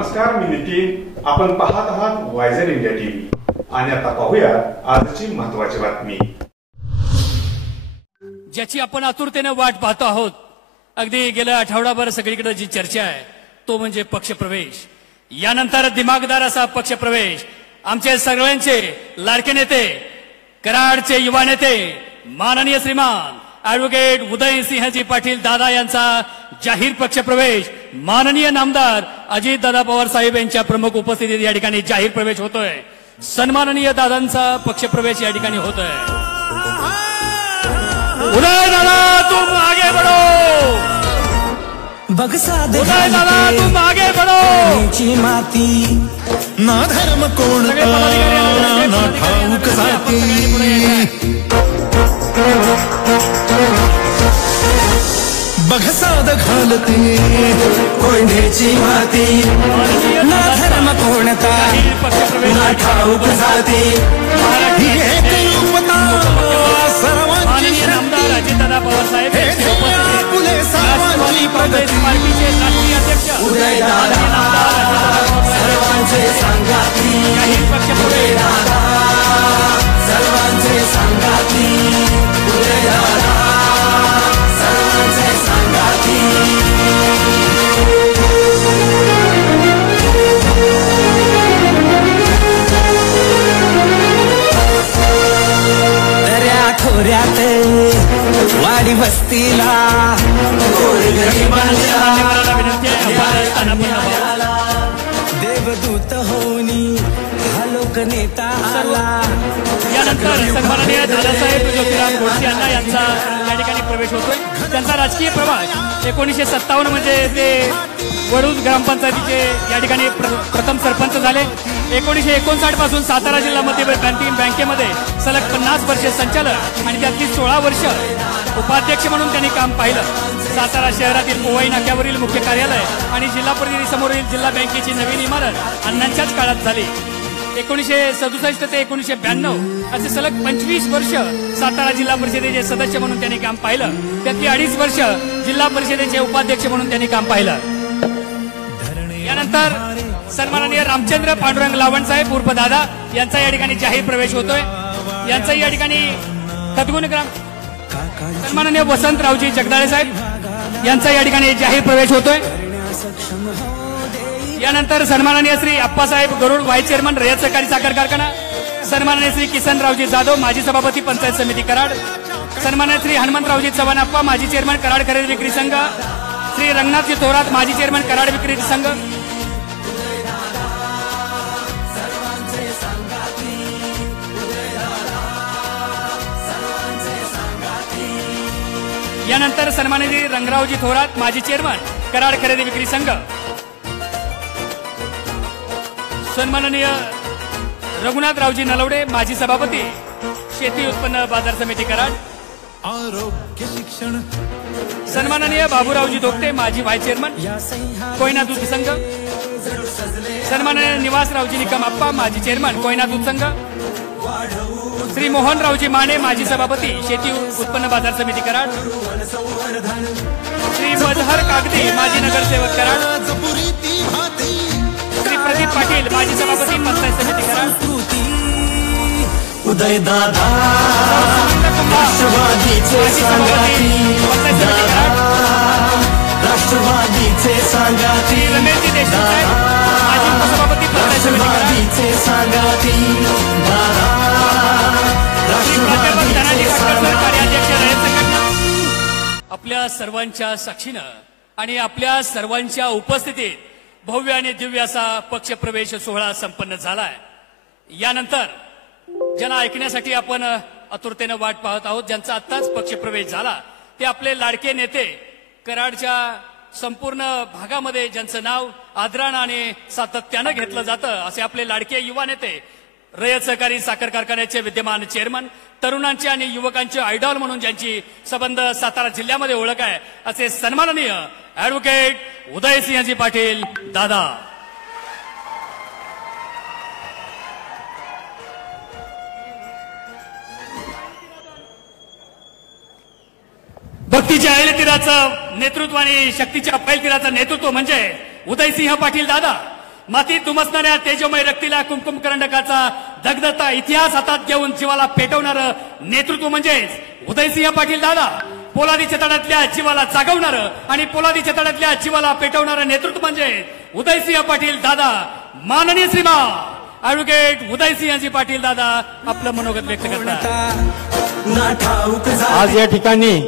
नमस्कार, मी नितीन. आपण पाहत आहात वायझर इंडिया टीव्ही आणि आता पाहूया आजची महत्त्वाची बातमी, ज्याची आपण आतुरतेने वाट पाहतो आहोत. अगदी गेल्या आठवडाभर सगळीकडे जी चर्चा आहे तो म्हणजे पक्षप्रवेश. यानंतर दिमागदार असा पक्षप्रवेश आमचे सगळ्यांचे लाडके नेते, कराडचे युवा नेते माननीय श्रीमान ॲडव्होकेट उदयसिंहजी पाटील दादा यांचा जाहीर पक्षप्रवेश माननीय नामदार अजितदादा पवार साहेब यांच्या प्रमुख उपस्थितीत या ठिकाणी जाहीर प्रवेश होतोय. सन्माननीय दादांचा पक्षप्रवेश या ठिकाणी होतोय. उदय दादा तुम आगे बढ़ो, उदय दादा तुम आगे बढ़ो. माती ना धर्म कोण ना ठाऊक जाती, बघ साध घालते कोंढेची माती, ना धर्म कोणता ना ठाऊक जाती, ही एक युवता सर्वांची नामदार अजितदादा पवार साहेब फुले सर्वांची प्रगती, पार्टीचे राष्ट्रीय अध्यक्ष उदय दादा सर्वांचे संगाती, उदय दादा सर्वांचे संगाती, उदय दादा सर्वांचे संगाती. दर्या खोऱ्यात वाडी वस्तीला देवदूत होनी हा लोकनेता आला. यानंतर सन्माननीय दादासाहेब ज्योतिराव गोडसे यांना यांचा या ठिकाणी प्रवेश होतोय. त्यांचा राजकीय प्रवास 1957 मध्ये ते वडूज ग्रामपंचायतीचे या ठिकाणी प्रथम सरपंच झाले. 1959 पासून सातारा जिल्हा मध्य बँकेमध्ये सलग 50 वर्षे संचालक आणि त्यातली 16 वर्ष उपाध्यक्ष म्हणून त्यांनी काम पाहिलं. सातारा शहरातील पोवाई नाक्यावरील मुख्य कार्यालय आणि जिल्हा परिषद समोरील जिल्हा बँकेची नवीन इमारत अण्णांच्याच काळात झाली. 1967 ते 1992 असे सलग 25 वर्ष सातारा जिल्हा परिषदेचे सदस्य म्हणून त्यांनी काम पाहिलं. त्यातली 2.5 वर्ष जिल्हा परिषदेचे उपाध्यक्ष म्हणून त्यांनी काम पाहिलं. यानंतर सन्माननीय रामचंद्र पांडुरंग लावण साहेब उर्फ दादा यांचा या ठिकाणी जाहीर प्रवेश होतोय. यांचा या ठिकाणी खतगुण ग्राम सन्माननीय वसंतरावजी जगदाळे साहेब यांचा या ठिकाणी जाहीर प्रवेश होतोय. यानंतर सन्माननीय श्री अप्पासाहेब गरुड व्हाईस चेअरमन रयत सहकारी साखर कारखाना, सन्माननीय श्री किसनरावजी जाधव माजी सभापती पंचायत समिती कराड, सन्माननीय श्री हनुमंतरावजी चव्हाण अप्पा माजी चेअरमन कराड खरेदी विक्री संघ, श्री रंगनाथजी थोरात माजी चेअरमन कराड विक्री संघ. यानंतर सन्माननीय रंगरावजी थोरात माजी चेअरमन कराड खरेदी विक्री संघ, सन्माननीय रघुनाथरावजी नलवडे माजी सभापती शेती उत्पन्न बाजार समिती कराड, आरोग्य शिक्षण सन्माननीय बाबूरावजी धोकटे माजी व्हाईस चेअरमन कोयना दूध संघ, सन्माननीय निवासरावजी निकम अप्पा माजी चेअरमन कोयना दूध संघ, श्री मोहनरावजी माने माजी सभापती शेती उत्पन्न बाजार समिती कराड, श्री मजहर कागदी माजी नगरसेवक कराड, श्री प्रदीप पाटील माजी सभापती पंचायत समिती कराड. उदय दादा राष्ट्रवादीचे संगाती, राष्ट्रवादीचे संगाती, रमेशजी देशमुख साहेब माजी उपसभापती पंचायत समिती राष्ट्रवादीचे संगाती, आपल्या सर्वांच्या साक्षीनं आणि आपल्या सर्वांच्या उपस्थितीत भव्य आणि दिव्य असा पक्षप्रवेश सोहळा संपन्न झालाय. यानंतर ज्यांना ऐकण्यासाठी आपण आतुरतेनं वाट पाहत आहोत, ज्यांचा आत्ताच पक्षप्रवेश झाला, ते आपले लाडके नेते, कराडच्या संपूर्ण भागामध्ये ज्यांचं नाव आदरानं आणि सातत्यानं घेतलं जातं असे आपले लाडके युवा नेते, रयत सहकारी साखर कारखान्याचे विद्यमान चेअरमन, तरुणांचे आणि युवकांचे आयडॉल म्हणून ज्यांची संबंध सातारा जिल्ह्यामध्ये ओळख आहे असे सन्माननीय ॲडव्होकेट उदयसिंहजी पाटील दादा. भक्तीच्या ऐलतीराचं नेतृत्व आणि शक्तीच्या पैलतीराचं नेतृत्व म्हणजे उदयसिंह पाटील दादा. मातीत धुमसणाऱ्या तेजोमय रक्तीला कुमकुम करंडकाचा दगदत्ता इतिहास हातात घेऊन जीवाला पेटवणारं नेतृत्व म्हणजेच उदयसिंह पाटील दादा. पोलादीच्या तळातल्या जीवाला जागवणारं आणि पोलादीच्या तळातल्या जीवाला पेटवणारं नेतृत्व म्हणजे उदयसिंह पाटील दादा. माननीय श्रीमान ॲडव्होकेट उदयसिंहजी पाटील दादा आपलं मनोगत व्यक्त करतात. आज या ठिकाणी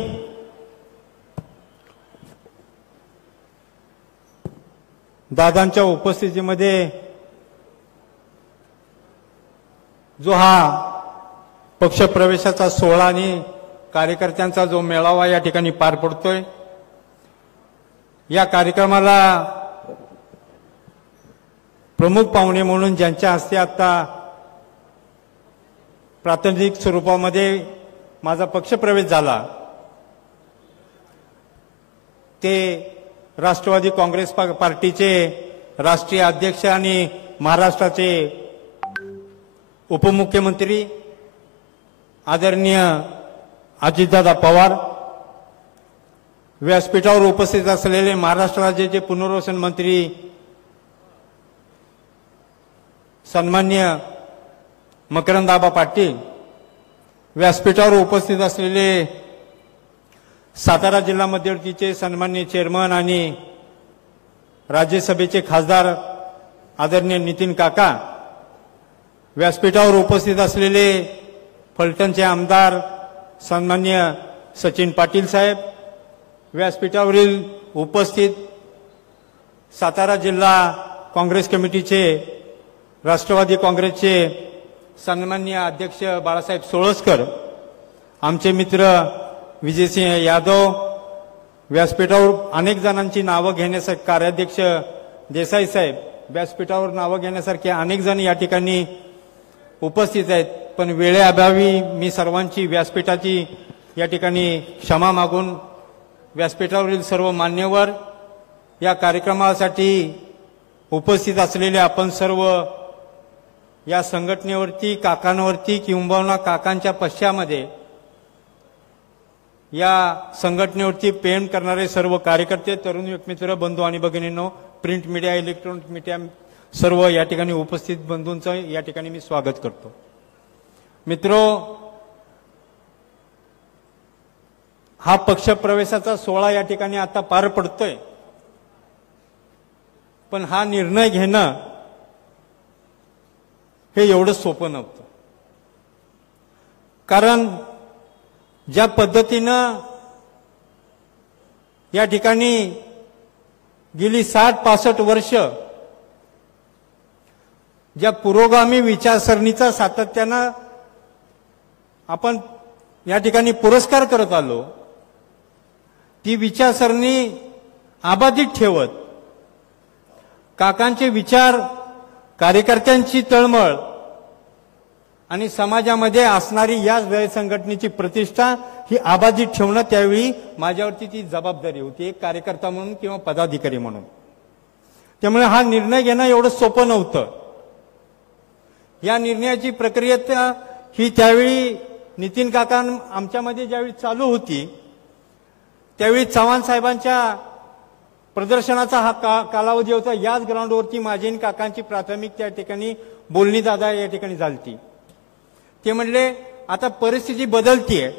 दादांच्या उपस्थितीमध्ये जो हा पक्षप्रवेशाचा सोहळा आणि कार्यकर्त्यांचा जो मेळावा या ठिकाणी पार पडतोय, या कार्यक्रमाला प्रमुख पाहुणे म्हणून ज्यांच्या हस्ते आता प्रातिनिधिक स्वरूपामध्ये माझा पक्षप्रवेश झाला ते राष्ट्रवादी काँग्रेस पार्टीचे राष्ट्रीय अध्यक्ष आणि महाराष्ट्राचे उपमुख्यमंत्री आदरणीय अजितदादा पवार, व्यासपीठावर उपस्थित असलेले महाराष्ट्र राज्याचे पुनर्वसन मंत्री सन्मान्य मकरंदाबा पाटील, व्यासपीठावर उपस्थित असलेले सातारा जिल्हा मध्यवर्तीचे सन्मान्य चेअरमन आणि राज्यसभेचे खासदार आदरणीय नितीन काका, व्यासपीठावर उपस्थित असलेले फलटणचे आमदार सन्मान्य सचिन पाटील साहेब, व्यासपीठावरील उपस्थित सातारा जिल्हा काँग्रेस कमिटीचे राष्ट्रवादी काँग्रेसचे सन्माननीय अध्यक्ष बाळासाहेब सोळसकर, आमचे मित्र विजयसिंह यादव, व्यासपीठावर अनेक जणांची नावं घेण्यासाठी कार्याध्यक्ष देसाई साहेब, व्यासपीठावर नावं घेण्यासारखे अनेक जण या ठिकाणी उपस्थित आहेत. पण वेळेअभावी मी सर्वांची व्यासपीठाची या ठिकाणी क्षमा मागून व्यासपीठावरील सर्व मान्यवर, या कार्यक्रमासाठी उपस्थित असलेले आपण सर्व, या संघटनेवरती काकांवरती किंबहुना काकांच्या पश्चामध्ये या संघटनेवरती प्रेम करणारे सर्व कार्यकर्ते, तरुण मित्र, बंधू आणि भगिनींनो, प्रिंट मीडिया, इलेक्ट्रॉनिक मीडिया सर्व या ठिकाणी उपस्थित बंधूंचं या ठिकाणी मी स्वागत करतो. मित्रो, हा पक्षप्रवेशाचा सोहळा या ठिकाणी आता पार पडतोय, पण हा निर्णय घेणं हे एवढं सोपं नव्हतं. कारण ज्या पद्धतीनं या ठिकाणी गेली 60-65 वर्ष ज्या पुरोगामी विचारसरणीचा सातत्यानं आपण या ठिकाणी पुरस्कार करत आलो, ती विचारसरणी अबाधित ठेवत काकांचे विचार, कार्यकर्त्यांची तळमळ आणि समाजामध्ये असणारी या संघटनेची प्रतिष्ठा ही अबाधित ठेवणं त्यावेळी माझ्यावरती ती जबाबदारी होती, एक कार्यकर्ता म्हणून किंवा पदाधिकारी म्हणून. त्यामुळे हा निर्णय घेणं एवढं सोपं नव्हतं. या निर्णयाची प्रक्रिया ही त्यावेळी नितीन काका आमच्यामध्ये ज्यावेळी चालू होती, त्यावेळी चव्हाण साहेबांच्या प्रदर्शनाचा हा कालावधी होता. याच ग्राउंडवरती माझी आणि काकांची प्राथमिक त्या ठिकाणी बोलणी दादा या ठिकाणी झालती. ते म्हणले आता परिस्थिती बदलतीये,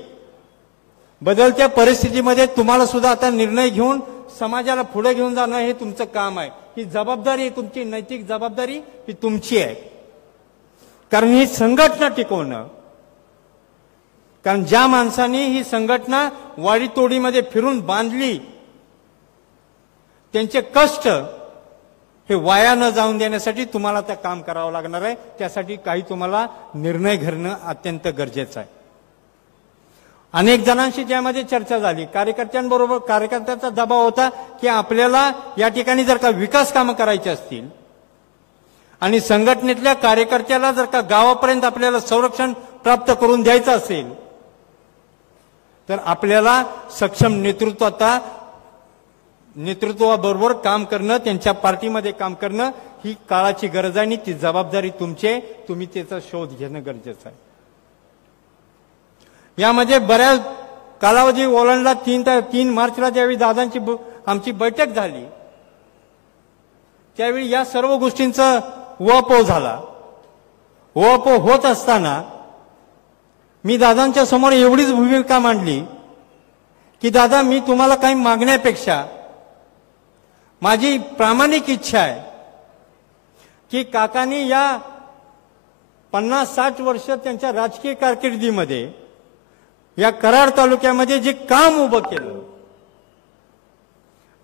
बदलत्या परिस्थितीमध्ये तुम्हाला सुद्धा आता निर्णय घेऊन समाजाला पुढे घेऊन जाणं हे तुमचं काम आहे. ही जबाबदारी, तुमची नैतिक जबाबदारी ही तुमची आहे. कारण ही संघटना टिकवणं, कारण ज्या माणसांनी ही संघटना वाडीतोडीमध्ये फिरून बांधली, त्यांचे कष्ट हे वाया न जाऊन देण्यासाठी तुम्हाला ते काम करावं लागणार आहे. त्यासाठी काही तुम्हाला निर्णय घेणं अत्यंत गरजेचं आहे. अनेक जणांशी ज्यामध्ये चर्चा झाली, कार्यकर्त्यांबरोबर कार्यकर्त्यांचा दबाव होता की आपल्याला या ठिकाणी जर का विकास कामं करायची असतील आणि संघटनेतल्या कार्यकर्त्याला जर का गावापर्यंत आपल्याला संरक्षण प्राप्त करून द्यायचं असेल तर आपल्याला सक्षम नेतृत्वाबरोबर काम करणं, त्यांच्या पार्टीमध्ये काम करणं ही काळाची गरज आहे आणि ती जबाबदारी तुमची आहे. तुम्ही त्याचा शोध घेणं गरजेचं आहे. यामध्ये बऱ्याच कालावधी ओलांडला. 3 मार्चला ज्यावेळी दादांची आमची बैठक झाली त्यावेळी या सर्व गोष्टींचा उहापोह झाला. उहापोह होत असताना मी दादांच्या समोर एवढीच भूमिका मांडली की दादा, मी तुम्हाला काही मागण्यापेक्षा माझी प्रामाणिक इच्छा आहे की काकांनी या 50-60 वर्ष त्यांच्या राजकीय कारकिर्दीमध्ये या कराड तालुक्यामध्ये जे काम उभं केलं,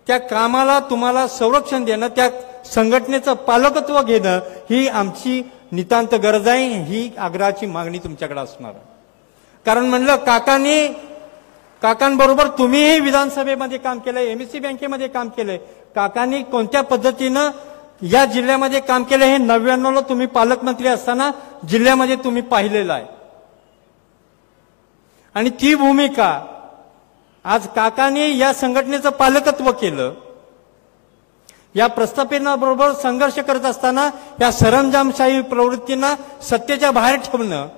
त्या कामाला तुम्हाला संरक्षण देणं, त्या संघटनेचं पालकत्व घेणं ही आमची नितांत गरज आहे. ही आग्रहाची मागणी तुमच्याकडे असणार आहे. कारण म्हणलं, काकांबरोबर तुम्हीही विधानसभेमध्ये काम केलंय, एमएससी बँकेमध्ये काम केलंय. काकांनी कोणत्या पद्धतीनं या जिल्ह्यामध्ये काम केलं हे 99ला तुम्ही पालकमंत्री असताना जिल्ह्यामध्ये तुम्ही पाहिलेलं आहे. आणि ती भूमिका आज काकांनी या संघटनेचं पालकत्व केलं. या प्रस्थापनाबरोबर संघर्ष करत असताना या सरंजामशाही प्रवृत्तींना सत्तेच्या बाहेर ठेवणं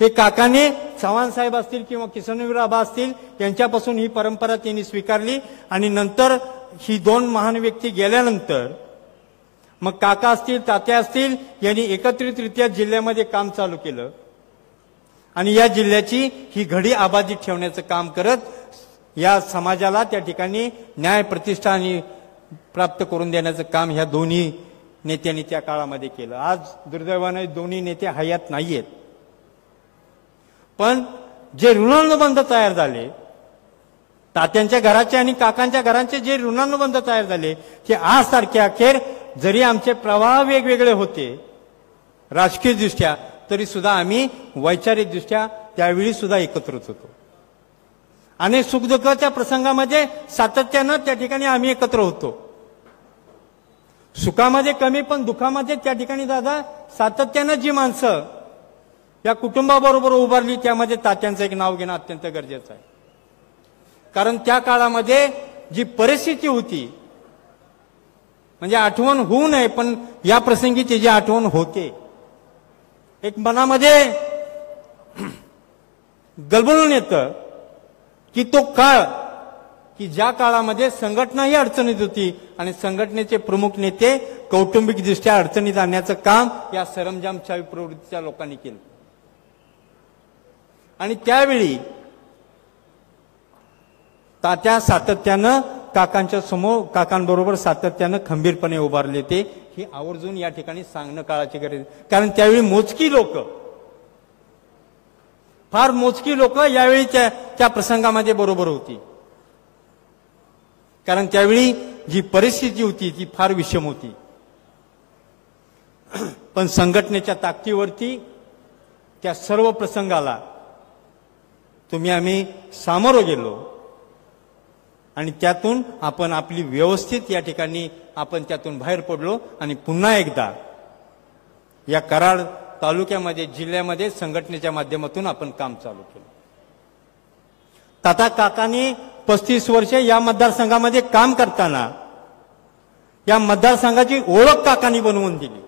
हे काकाने, चव्हाण साहेब असतील किंवा किसनवीर आबा असतील यांच्यापासून ही परंपरा त्यांनी स्वीकारली. आणि नंतर ही दोन महान व्यक्ती गेल्यानंतर मग काका असतील, तात्या असतील यांनी एकत्रितरित्या जिल्ह्यामध्ये काम चालू केलं आणि या जिल्ह्याची ही घडी आबाधित ठेवण्याचं काम करत या समाजाला त्या ठिकाणी न्याय, प्रतिष्ठा आणि प्राप्त करून देण्याचं काम ह्या दोन्ही नेत्यांनी त्या काळामध्ये केलं. आज दुर्दैवाने दोन्ही नेते हयात नाहीयेत, पण जे ऋणानुबंध तयार झाले, तात्यांच्या घराचे आणि काकांच्या घरांचे जे ऋणानुबंध तयार झाले ते आज तारखेअखेर जरी आमचे प्रवाह वेगवेगळे होते राजकीय दृष्ट्या, तरी सुद्धा आम्ही वैचारिक दृष्ट्या त्यावेळी सुद्धा एकत्रच होतो. आणि सुखदुःखाच्या प्रसंगामध्ये सातत्यानं त्या ठिकाणी आम्ही एकत्र होतो. सुखामध्ये कमी, पण दुःखामध्ये त्या ठिकाणी दादा सातत्यानं जी माणसं या कुटुंबाबरोबर उभारली, त्यामध्ये तात्यांचं एक नाव घेणं अत्यंत गरजेचं आहे. कारण त्या काळामध्ये जी परिस्थिती होती, म्हणजे आठवण होऊ नये पण या प्रसंगी त्याची आठवण होते. एक मनामध्ये गलबलून येतं की तो काळ, की ज्या काळामध्ये संघटनाही अडचणीत होती आणि संघटनेचे प्रमुख नेते कौटुंबिकदृष्ट्या अडचणीत आणण्याचं काम या सरंजामशाही प्रवृत्तीच्या लोकांनी केलं. आणि त्यावेळी तात्या सातत्यानं काकांच्या समोर, काकांबरोबर सातत्यानं खंबीरपणे उभारले ते, ही आवर्जून या ठिकाणी सांगणं काळाची गरज. कारण त्यावेळी मोजकी लोक, फार मोजकी लोक यावेळी त्या प्रसंगामध्ये बरोबर होती. कारण त्यावेळी जी परिस्थिती होती ती फार विषम होती. पण संघटनेच्या ताकदीवरती त्या सर्व प्रसंगाला आम्ही सामोरं गेलो आणि त्यातून आपण आपली व्यवस्थित या ठिकाणी आपण त्यातून बाहेर पडलो आणि पुन्हा एकदा या कराड तालुक्यामध्ये, जिल्ह्यामध्ये संघटनेच्या माध्यमातून आपण काम चालू केलं. तात्या काकांनी 35 वर्ष या मतदारसंघामध्ये काम करताना या मतदारसंघाची ओळख काकांनी बनवून दिली.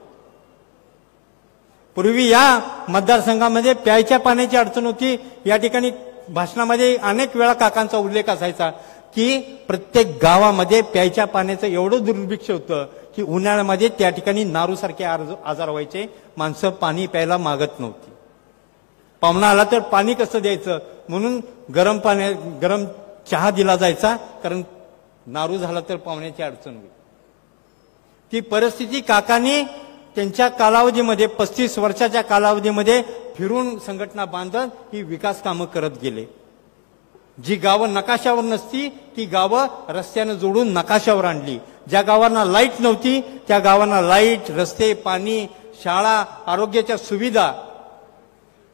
पूर्वी या मतदारसंघामध्ये प्यायच्या पाण्याची अडचण होती. या ठिकाणी भाषणामध्ये अनेक वेळा काकांचा उल्लेख असायचा की प्रत्येक गावामध्ये प्यायच्या पाण्याचं एवढं दुर्भिक्ष होतं की उन्हाळ्यामध्ये त्या ठिकाणी नारूसारखे आजार व्हायचे. माणसं पाणी प्यायला मागत नव्हती. पाहुणा आला तर पाणी कसं द्यायचं म्हणून गरम चहा दिला जायचा, कारण नारू झाला तर पाहुण्याची अडचण होईल. ती परिस्थिती काकांनी त्यांच्या कालावधीमध्ये, 35 वर्षाच्या कालावधीमध्ये फिरून संघटना बांधत ही विकास कामं करत गेले. जी गावं नकाशावर नसती ती गावं रस्त्यानं जोडून नकाशावर आणली. ज्या गावांना लाईट नव्हती त्या गावांना लाईट, रस्ते, पाणी, शाळा, आरोग्याच्या सुविधा,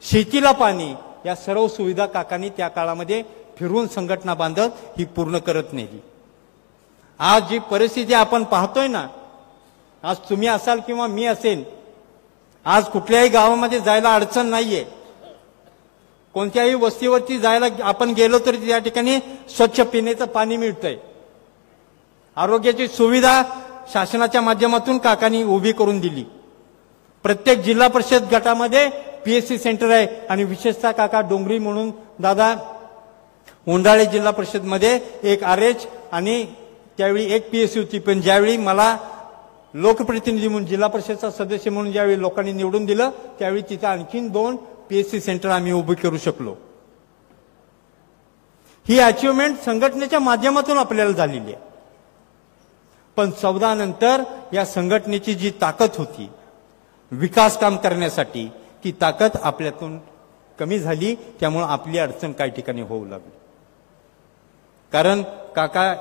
शेतीला पाणी, या सर्व सुविधा काकांनी त्या काळामध्ये फिरून संघटना बांधत ही पूर्ण करत नेली. आज जी परिस्थिती आपण पाहतोय ना, आज तुम्ही असाल किंवा मी असेल, आज कुठल्याही गावामध्ये जायला अडचण नाहीये. कोणत्याही वस्तीवरती जायला आपण गेलो तरी त्या ठिकाणी स्वच्छ पिण्याचं पाणी मिळतंय. आरोग्याची सुविधा शासनाच्या माध्यमातून काकांनी उभी करून दिली. प्रत्येक जिल्हा परिषद गटामध्ये पीएचसी सेंटर आहे आणि विशेषतः काका डोंगरी म्हणून दादा उंडाळे जिल्हा परिषद मध्ये एक आरएच आणि त्यावेळी एक पीएचसी होती. पण ज्यावेळी मला लोकप्रतिनिधी म्हणून जिल्हा परिषदचा सदस्य म्हणून ज्यावेळी लोकांनी निवडून दिलं त्यावेळी तिथं आणखीन 2 PSC सेंटर आम्ही उभी करू शकलो. ही अचिव्हमेंट संघटनेच्या माध्यमातून आपल्याला झालेली आहे. पण 14 नंतर या संघटनेची जी ताकद होती विकास काम करण्यासाठी ती ताकद आपल्यातून कमी झाली. त्यामुळे आपली अडचण काही ठिकाणी होऊ लागली. कारण काका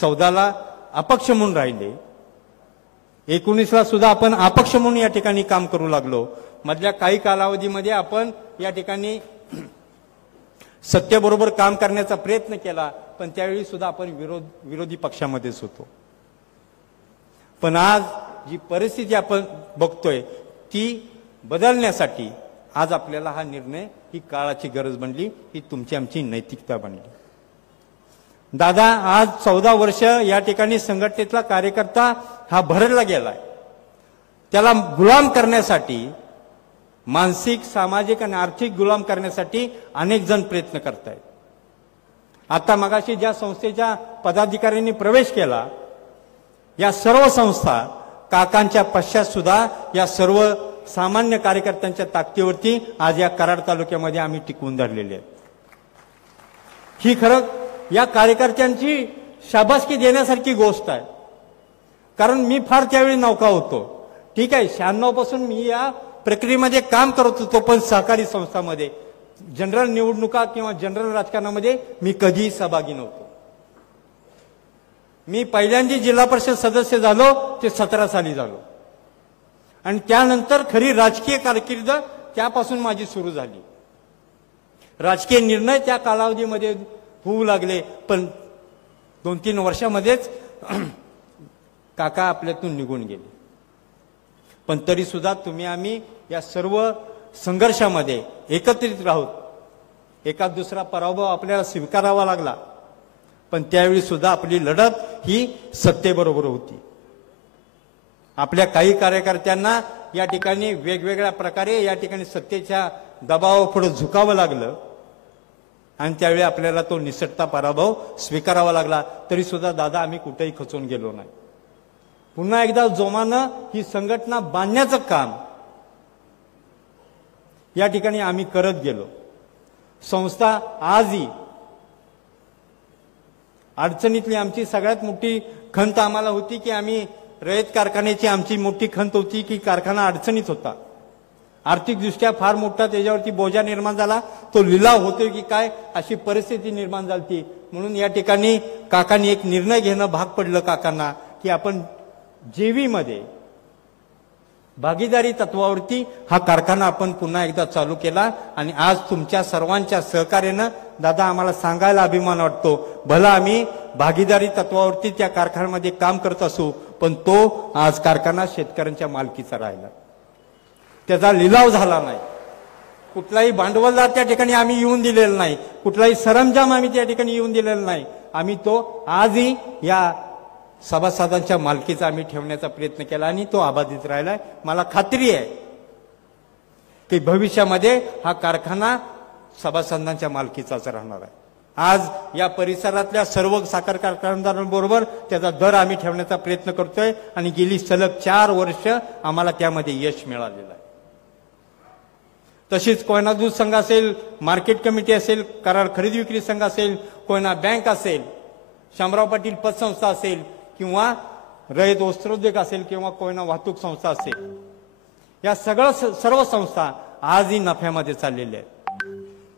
14ला अपक्ष म्हणून राहिले, 19ला सुद्धा आपण अपक्ष म्हणून या ठिकाणी काम करू लागलो. मधल्या काही कालावधीमध्ये आपण या ठिकाणी सत्तेबरोबर काम करण्याचा प्रयत्न केला, पण त्यावेळी सुद्धा आपण विरोधी पक्षामध्येच होतो. पण आज जी परिस्थिती आपण बघतोय ती बदलण्यासाठी आज आपल्याला हा निर्णय, ही काळाची गरज बनली, ही तुमची आमची नैतिकता बनली. दादा आज 14 वर्ष या ठिकाणी संघटनेतला कार्यकर्ता हा भरडला गेलाय. त्याला गुलाम करण्यासाठी, मानसिक, सामाजिक आणि आर्थिक गुलाम करण्यासाठी अनेक जण प्रयत्न करतायत. आता मगाशी ज्या संस्थेच्या पदाधिकाऱ्यांनी प्रवेश केला, या सर्व संस्था काकांच्या पश्चात सुद्धा या सर्व सामान्य कार्यकर्त्यांच्या ताकदीवरती आज या कराड तालुक्यामध्ये आम्ही टिकवून धरलेले आहेत. ही खरं या कार्यकर्त्यांची शाबासकी देण्यासारखी गोष्ट आहे. कारण मी फार त्यावेळी नौका होतो. ठीक आहे, 96 पासून मी या प्रक्रियेमध्ये काम करत होतो, पण सहकारी संस्थांमध्ये जनरल निवडणुका किंवा जनरल राजकारणामध्ये मी कधीही सहभागी नव्हतो. मी पहिल्यांदा जिल्हा परिषद सदस्य झालो ते 17 साली झालो आणि त्यानंतर खरी राजकीय कारकीर्द त्यापासून माझी सुरू झाली. राजकीय निर्णय त्या कालावधीमध्ये होऊ लागले, पण 2-3 वर्षामध्येच काका आपल्यातून निघून गेले. पण तरी सुद्धा तुम्ही आम्ही या सर्व संघर्षामध्ये एकत्रित राहूत. एका दुसरा पराभव आपल्याला स्वीकारावा लागला, पण त्यावेळी सुद्धा आपली लढत ही सत्तेबरोबर होती. आपल्या काही कार्यकर्त्यांना या ठिकाणी वेगवेगळ्या प्रकारे या ठिकाणी सत्तेच्या दबावापुढे झुकावं लागलं आणि त्यावेळी आपल्याला तो निसटता पराभव स्वीकारावा लागला. तरी सुद्धा दादा आम्ही कुठेही खचून गेलो नाही. पुन्हा एकदा जोमानं ही संघटना बांधण्याचं काम या ठिकाणी आम्ही करत गेलो. संस्था आजही अडचणीतली आमची सगळ्यात मोठी खंत आम्हाला होती की आम्ही रयत कारखान्याची आमची मोठी खंत होती की कारखाना अडचणीत होता. आर्थिकदृष्ट्या फार मोठा त्याच्यावरती बोजा निर्माण झाला. तो लिलाव होतोय की काय अशी परिस्थिती निर्माण झाली. म्हणून या ठिकाणी काकांनी एक निर्णय घेणं भाग पडलं काकांना की आपण जेवीमध्ये भागीदारी तत्वावरती हा कारखाना आपण पुन्हा एकदा चालू केला. आणि आज तुमच्या सर्वांच्या सहकार्यानं दादा आम्हाला सांगायला अभिमान वाटतो, भला आम्ही भागीदारी तत्वावरती त्या कारखान्यामध्ये काम करत असू, पण तो आज कारखाना शेतकऱ्यांच्या मालकीचा राहिला. त्याचा लिलाव झाला नाही. कुठलाही भांडवलदार त्या ठिकाणी आम्ही येऊन दिलेला नाही. कुठलाही सरंजाम आम्ही त्या ठिकाणी येऊन दिलेला नाही. आम्ही तो आजही या सभासदांच्या मालकीचा आम्ही ठेवण्याचा प्रयत्न केला आणि तो अबाधित राहिलाय. मला खात्री आहे की भविष्यामध्ये हा कारखाना सभासदांच्या मालकीचाच राहणार आहे. आज या परिसरातल्या सर्व साखर कारखानदारांबरोबर त्याचा दर आम्ही ठेवण्याचा प्रयत्न करतोय आणि गेली सलग 4 वर्ष आम्हाला त्यामध्ये यश मिळालेलं आहे. तशीच कोयना दूध संघ असेल, मार्केट कमिटी असेल, कराड खरेदी विक्री संघ असेल, कोयना बँक असेल, शामराव पाटील पतसंस्था असेल किंवा रयत वस्त्रोद्योग असेल किंवा कोयना वाहतूक संस्था असेल, या सर्व संस्था आजही नफ्यामध्ये चाललेल्या आहेत.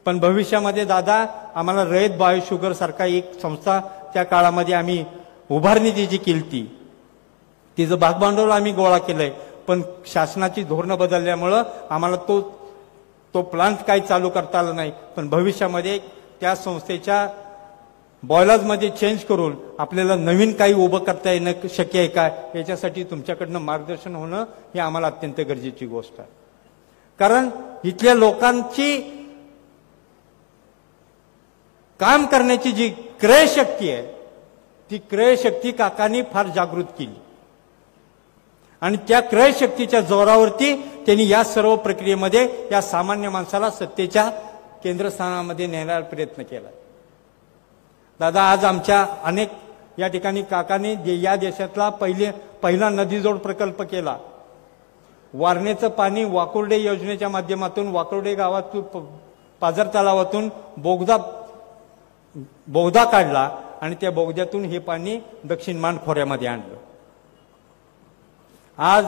पण भविष्यामध्ये दादा आम्हाला रयत बायोशुगर सारखा एक संस्था त्या काळामध्ये आम्ही उभारणी जी केली तिचं भागभांडवल आम्ही गोळा केलंय. पण शासनाची धोरणं बदलल्यामुळं आम्हाला तो प्लांट काही चालू करता आला नाही. पण भविष्यामध्ये त्या संस्थेच्या बॉयलर्समध्ये चेंज करून आपल्याला नवीन काही उभं करता येणं शक्य आहे का, याच्यासाठी तुमच्याकडनं मार्गदर्शन होणं ही आम्हाला अत्यंत गरजेची गोष्ट आहे. कारण इथल्या लोकांची काम करण्याची जी क्रयशक्ती आहे ती क्रयशक्ती काकांनी फार जागृत केली आणि त्या क्रयशक्तीच्या जोरावरती त्यांनी या सर्व प्रक्रियेमध्ये या सामान्य माणसाला सत्तेच्या केंद्रस्थानामध्ये नेण्याचा प्रयत्न केला. दादा आज आमच्या अनेक या ठिकाणी काकाने या देशातला पहिला नदीजोड प्रकल्प केला. वारणेचं पाणी वाकुर्डे योजनेच्या माध्यमातून वाकुर्डे गावातून पाझर तलावातून बोगदा काढला आणि त्या बोगद्यातून हे पाणी दक्षिण मान खोऱ्यामध्ये आणलं. आज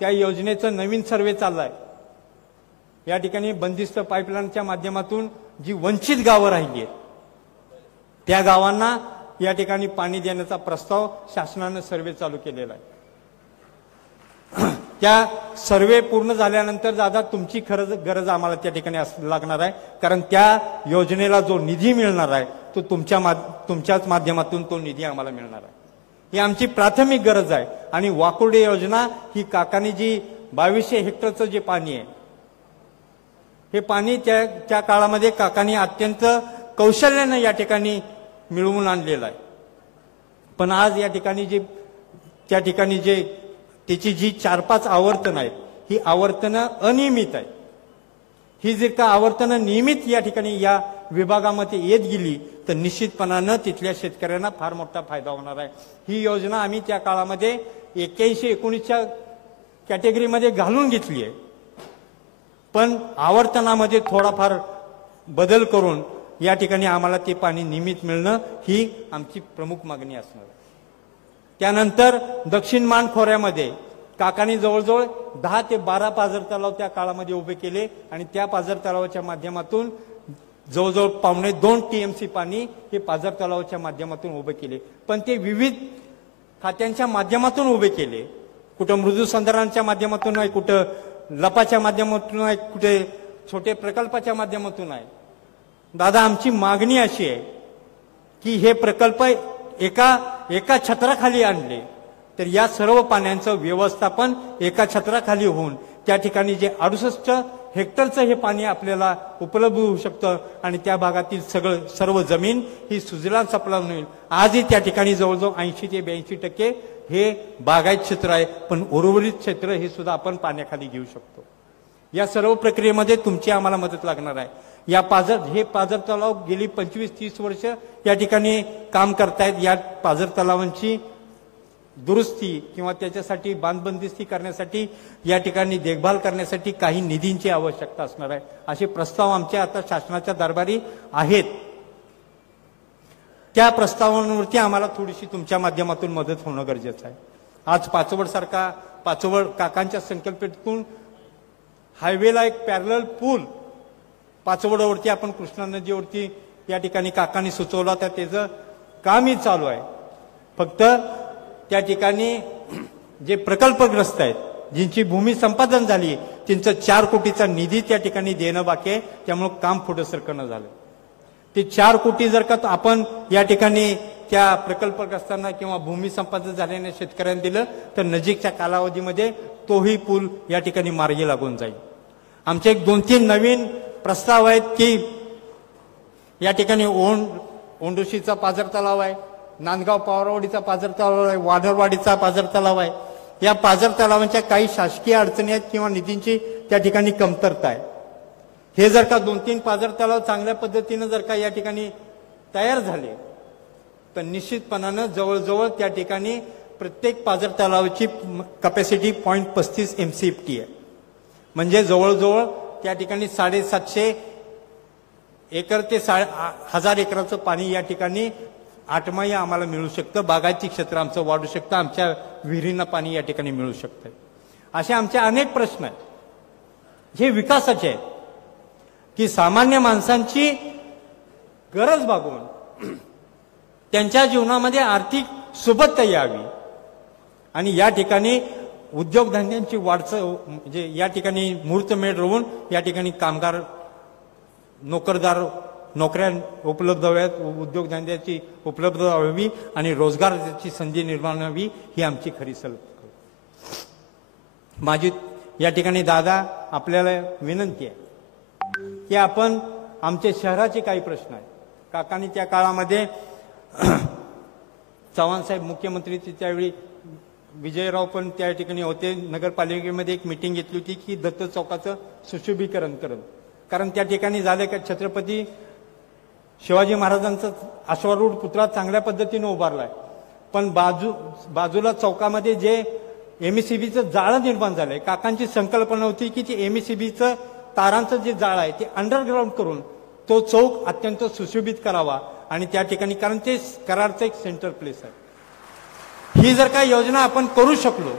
त्या योजनेचं नवीन सर्वे चाललाय. या ठिकाणी बंदिस्त पाईपलाईनच्या माध्यमातून जी वंचित गावं राहिली आहेत त्या गावांना या ठिकाणी पाणी देण्याचा प्रस्ताव शासनानं सर्वे चालू केलेला आहे. त्या सर्वे पूर्ण झाल्यानंतर दादा तुमची गरज आम्हाला त्या ठिकाणी लागणार आहे, कारण त्या योजनेला जो निधी मिळणार आहे तो तुमच्याच माध्यमातून तो निधी आम्हाला मिळणार आहे. ही आमची प्राथमिक गरज आहे. आणि वाकुर्डे योजना ही काकानी जी 2200 हेक्टरचं जे पाणी आहे हे पाणी त्या काळामध्ये काकानी अत्यंत कौशल्यानं या ठिकाणी मिळवून आणलेलं आहे. पण आज या ठिकाणी त्याची जी 4-5 आवर्तन आहेत ही आवर्तनं अनियमित आहे. ही जर का आवर्तनं नियमित या ठिकाणी या विभागामध्ये येत गेली तर निश्चितपणानं तिथल्या शेतकऱ्यांना फार मोठा फायदा होणार आहे. ही योजना आम्ही त्या काळामध्ये 81-19च्या कॅटेगरीमध्ये घालून घेतली आहे, पण आवर्तनामध्ये थोडाफार बदल करून या ठिकाणी आम्हाला ते पाणी नियमित मिळणं ही आमची प्रमुख मागणी असणार आहे. त्यानंतर दक्षिण मान खोऱ्यामध्ये काकांनी जवळजवळ 10 ते 12 पाझर तलाव त्या काळामध्ये उभे केले आणि त्या पाझर तलावाच्या माध्यमातून जवळजवळ 2.25 TMC पाणी हे पाझर तलावाच्या माध्यमातून उभे केले. पण ते विविध खात्यांच्या माध्यमातून उभे केले. कुठं मृदू संधारणाच्या माध्यमातून आहे, कुठं लपाच्या माध्यमातून आहे, कुठे छोटे प्रकल्पाच्या माध्यमातून आहे. दादा आमची मागणी अशी आहे की हे प्रकल्प एका छत्राखाली आणले तर या सर्व पाण्याचं व्यवस्थापन एका छत्राखाली होऊन त्या ठिकाणी जे 68 हेक्टरचं हे पाणी आपल्याला उपलब्ध होऊ शकतं आणि त्या भागातील सर्व जमीन ही सुजलाम सपलाम होईल. आजही त्या ठिकाणी जवळजवळ 80 ते 82% हे बागायत क्षेत्र आहे, पण उर्वरित क्षेत्र हे सुद्धा आपण पाण्याखाली घेऊ शकतो. या सर्व प्रक्रियेमध्ये तुमची आम्हाला मदत लागणार आहे. हे पाझर तलाव गेली 25-30 वर्ष या ठिकाणी काम करतायत. या पाझर तलावांची दुरुस्ती किंवा त्याच्यासाठी बांधबंदिस्ती करण्यासाठी या ठिकाणी देखभाल करण्यासाठी काही निधींची आवश्यकता असणार आहे. असे प्रस्ताव आमच्या आता शासनाच्या दरबारी आहेत. त्या प्रस्तावांवरती आम्हाला थोडीशी तुमच्या माध्यमातून मदत होणं गरजेचं आहे. आज पाचवड काकांच्या संकल्पनेतून हायवेला एक पॅरलल पूल पाचवडवरती आपण कृष्णा नदीवरती या ठिकाणी काकांनी सुचवला तर त्याचं कामही चालू आहे. फक्त त्या ठिकाणी जे प्रकल्पग्रस्त आहेत ज्यांची भूमी संपादन झाली त्यांचं 4 कोटीचा निधी त्या ठिकाणी देणं बाकी आहे. त्यामुळे काम पुढे सरकणं झालं. ते 4 कोटी जर का आपण या ठिकाणी त्या प्रकल्पग्रस्तांना किंवा भूमी संपादन झालेल्या शेतकऱ्यांना दिलं तर नजीकच्या कालावधीमध्ये तोही पूल या ठिकाणी मार्गी लागून जाईल. आमचे 2-3 नवीन प्रस्ताव आहेत की या ठिकाणी ओंडोशीचा पाझर तलाव आहे, नांदगाव पवारवाडीचा पाझर तलाव आहे, वाढरवाडीचा पाझर तलाव आहे. या पाझर तलावांच्या काही शासकीय अडचणी आहेत किंवा निधींची त्या ठिकाणी कमतरता आहे. हे जर का 2-3 पाझर तलाव चांगल्या पद्धतीनं जर का या ठिकाणी तयार झाले तर निश्चितपणानं जवळजवळ त्या ठिकाणी प्रत्येक पाझर तलावाची कॅपॅसिटी 0.35 MCFT आहे. म्हणजे जवळजवळ त्या ठिकाणी 750 एकर ते 1000 एकराचं पाणी या ठिकाणी आठमाही आम्हाला मिळू शकतं. बागायती क्षेत्र आमचं वाढू शकतं. आमच्या विहिरींना पाणी या ठिकाणी मिळू शकतं. असे आमचे अनेक प्रश्न आहेत हे विकासाचे आहेत की सामान्य माणसांची गरज भागवून त्यांच्या जीवनामध्ये आर्थिक सुबत्ता यावी आणि या ठिकाणी उद्योगधंद्यांची वाढचाल म्हणजे या ठिकाणी मुहूर्तमेढ रोवून या ठिकाणी कामगार नोकऱ्या उपलब्ध व्हाव्यात, उद्योगधंद्याची उपलब्ध व्हावी आणि रोजगाराची संधी निर्माण व्हावी ही आमची खरी माझी या ठिकाणी दादा आपल्याला विनंती आहे की आपण आमच्या शहराचे काही प्रश्न आहेत. काकांनी त्या काळामध्ये चव्हाण साहेब मुख्यमंत्री त्यावेळी विजयराव पण त्या ठिकाणी होते. नगरपालिकेमध्ये एक मीटिंग घेतली होती की दत्त चौकाचं सुशोभीकरण करण, कारण त्या ठिकाणी झालं का छत्रपती शिवाजी महाराजांचा अश्वारूढ पुतळा चांगल्या पद्धतीने उभारलाय पण बाजूला चौकामध्ये जे एमएससीबीचं जाळं निर्माण झालंय, काकांची संकल्पना होती की ते एमएससीबीचं तारांचं जे जाळं आहे ते अंडरग्राऊंड करून तो चौक अत्यंत सुशोभित करावा आणि त्या ठिकाणी, कारण ते कराडचं एक सेंटर प्लेस आहे. ही जर काही योजना आपण करू शकलो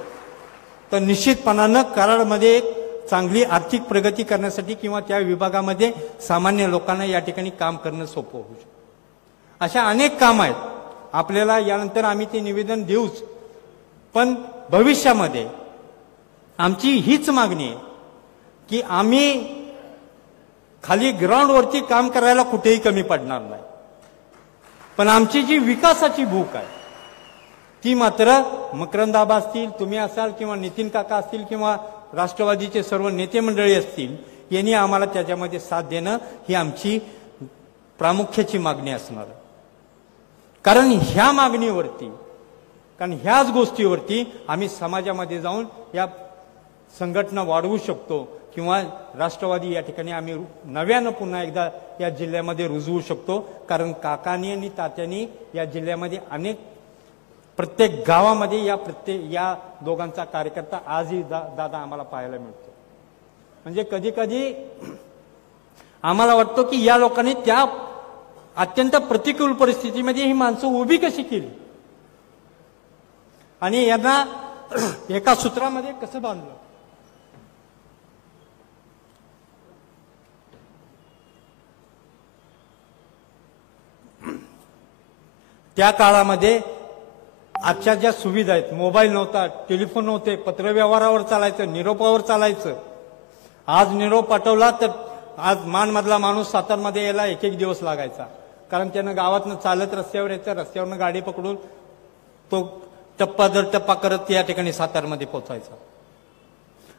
तर निश्चितपणानं कराडमध्ये एक चांगली आर्थिक प्रगती करण्यासाठी किंवा त्या विभागामध्ये सामान्य लोकांना या ठिकाणी काम करणं सोपं होऊ शकतं. अशा अनेक काम आहेत. आपल्याला यानंतर आम्ही ते निवेदन देऊच, पण भविष्यामध्ये आमची हीच मागणी आहे की आम्ही खाली ग्राउंडवरती काम करायला कुठेही कमी पडणार नाही, पण आमची जी विकासाची भूक आहे ती मात्र मकरंद आबा असतील, तुम्ही असाल किंवा नितीन काका असतील किंवा राष्ट्रवादीचे सर्व नेते मंडळी असतील, यांनी आम्हाला त्याच्यामध्ये साथ देणं ही आमची प्रामुख्याची मागणी असणार आहे. कारण ह्या मागणीवरती, कारण ह्याच गोष्टीवरती आम्ही समाजामध्ये जाऊन या संघटना वाढवू शकतो किंवा राष्ट्रवादी या ठिकाणी आम्ही नव्यानं पुन्हा एकदा या जिल्ह्यामध्ये रुजवू शकतो. कारण काकांनी आणि तात्यांनी या जिल्ह्यामध्ये अनेक प्रत्येक गावामध्ये या दोघांचा कार्यकर्ता आजही दादा आम्हाला पाहायला मिळतो. म्हणजे कधी कधी आम्हाला वाटतं की या लोकांनी त्या अत्यंत प्रतिकूल परिस्थितीमध्ये ही माणसं उभी कशी केली आणि यांना एका सूत्रामध्ये कसं बांधलं. त्या काळामध्ये आजच्या ज्या सुविधा आहेत, मोबाईल नव्हता, टेलिफोन नव्हते, पत्रव्यवहारावर चालायचं, निरोपावर चालायचं. आज निरोप पाठवला तर आज माणमधला माणूस सातारमध्ये यायला एक दिवस लागायचा, कारण त्यानं गावातनं चालत रस्त्यावर यायचं, रस्त्यावरनं गाडी पकडून तो टप्पा दर टप्पा करत या ठिकाणी सातारमध्ये पोहोचायचा.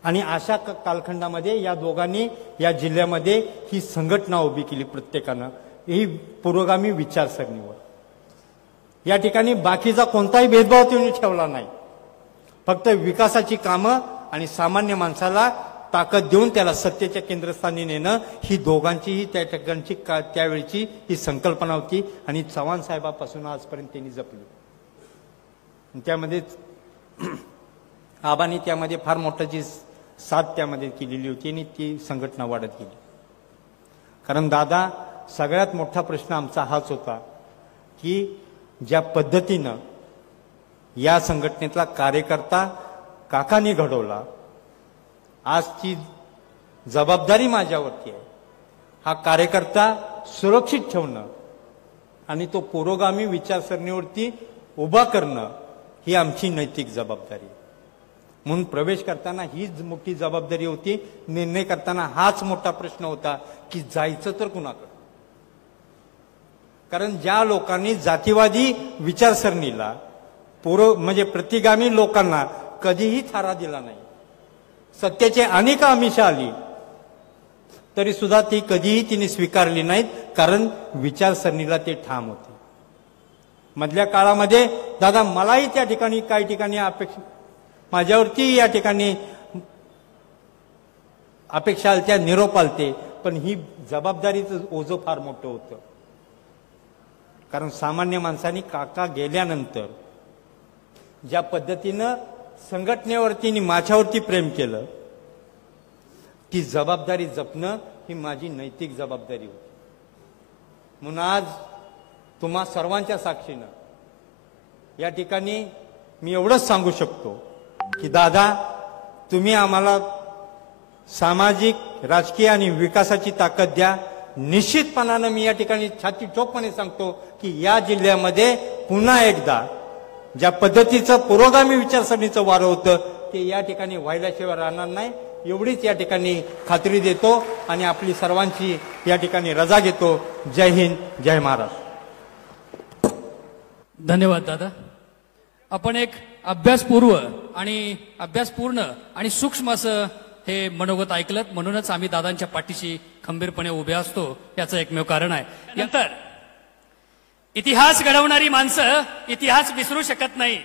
आणि अशा कालखंडामध्ये या दोघांनी या जिल्ह्यामध्ये ही संघटना उभी केली प्रत्येकानं, ही पुरोगामी विचारसरणीवर. या ठिकाणी बाकीचा कोणताही भेदभाव त्यांनी ठेवला नाही. फक्त विकासाची कामं आणि सामान्य माणसाला ताकद देऊन त्याला सत्तेच्या केंद्रस्थानी नेणं ही दोघांचीही त्या ठिकाणची त्यावेळची ही संकल्पना होती आणि चव्हाण साहेबापासून आजपर्यंत त्यांनी जपली. त्यामध्ये आबांनी त्यामध्ये फार मोठी साथ त्यामध्ये केलेली होती आणि ती संघटना वाढत गेली. कारण दादा, सगळ्यात मोठा प्रश्न आमचा हाच होता की ज्या पद्धतीनं या संघटनेतला कार्यकर्ता काकांनी घडवला, आज ती जबाबदारी माझ्यावरती आहे. हा कार्यकर्ता सुरक्षित ठेवणं आणि तो पुरोगामी विचारसरणीवरती उभा करणं ही आमची नैतिक जबाबदारी. म्हणून प्रवेश करताना हीच मोठी जबाबदारी होती. निर्णय करताना हाच मोठा प्रश्न होता की जायचं तर कुणाकडे. कारण ज्या लोकांनी जातीवादी विचारसरणीला म्हणजे प्रतिगामी लोकांना कधीही थारा दिला नाही, सत्याची अनेक आमिषं आली तरी सुद्धा ती कधीही तिने स्वीकारली नाहीत, कारण विचारसरणीला ते ठाम होते. मधल्या काळामध्ये दादा मलाही त्या ठिकाणी काही ठिकाणी माझ्यावरती या ठिकाणी अपेक्षा आल्या, निरोप आलते, पण ही जबाबदारीचं ओझं फार मोठं होतं. कारण सामान्य माणसांनी काका गेल्यानंतर ज्या पद्धतीनं संघटनेवरती आणि माझ्यावरती प्रेम केलं, ती जबाबदारी जपणं ही माझी नैतिक जबाबदारी होती. म्हणून आज तुम्हा सर्वांच्या साक्षीनं या ठिकाणी मी एवढंच सांगू शकतो की दादा, तुम्ही आम्हाला सामाजिक, राजकीय आणि विकासाची ताकद द्या. निश्चितपणानं मी या ठिकाणी छाती ठोकपणे सांगतो की या जिल्ह्यामध्ये पुन्हा एकदा ज्या पद्धतीचं पुरोगामी विचारसरणीचं वारं होतं ते या ठिकाणी व्हायल्याशिवाय राहणार नाही, एवढीच या ठिकाणी खात्री देतो आणि आपली सर्वांची या ठिकाणी रजा घेतो. जय हिंद, जय महाराष्ट्र. धन्यवाद दादा. आपण एक अभ्यासपूर्ण आणि सूक्ष्म असं हे मनोगत ऐकलं, म्हणूनच आम्ही दादांच्या पाठीशी खंबीरपणे उभे असतो, याचं एकमेव कारण आहे. नंतर इतिहास घडवणारी माणसं इतिहास विसरू शकत नाही.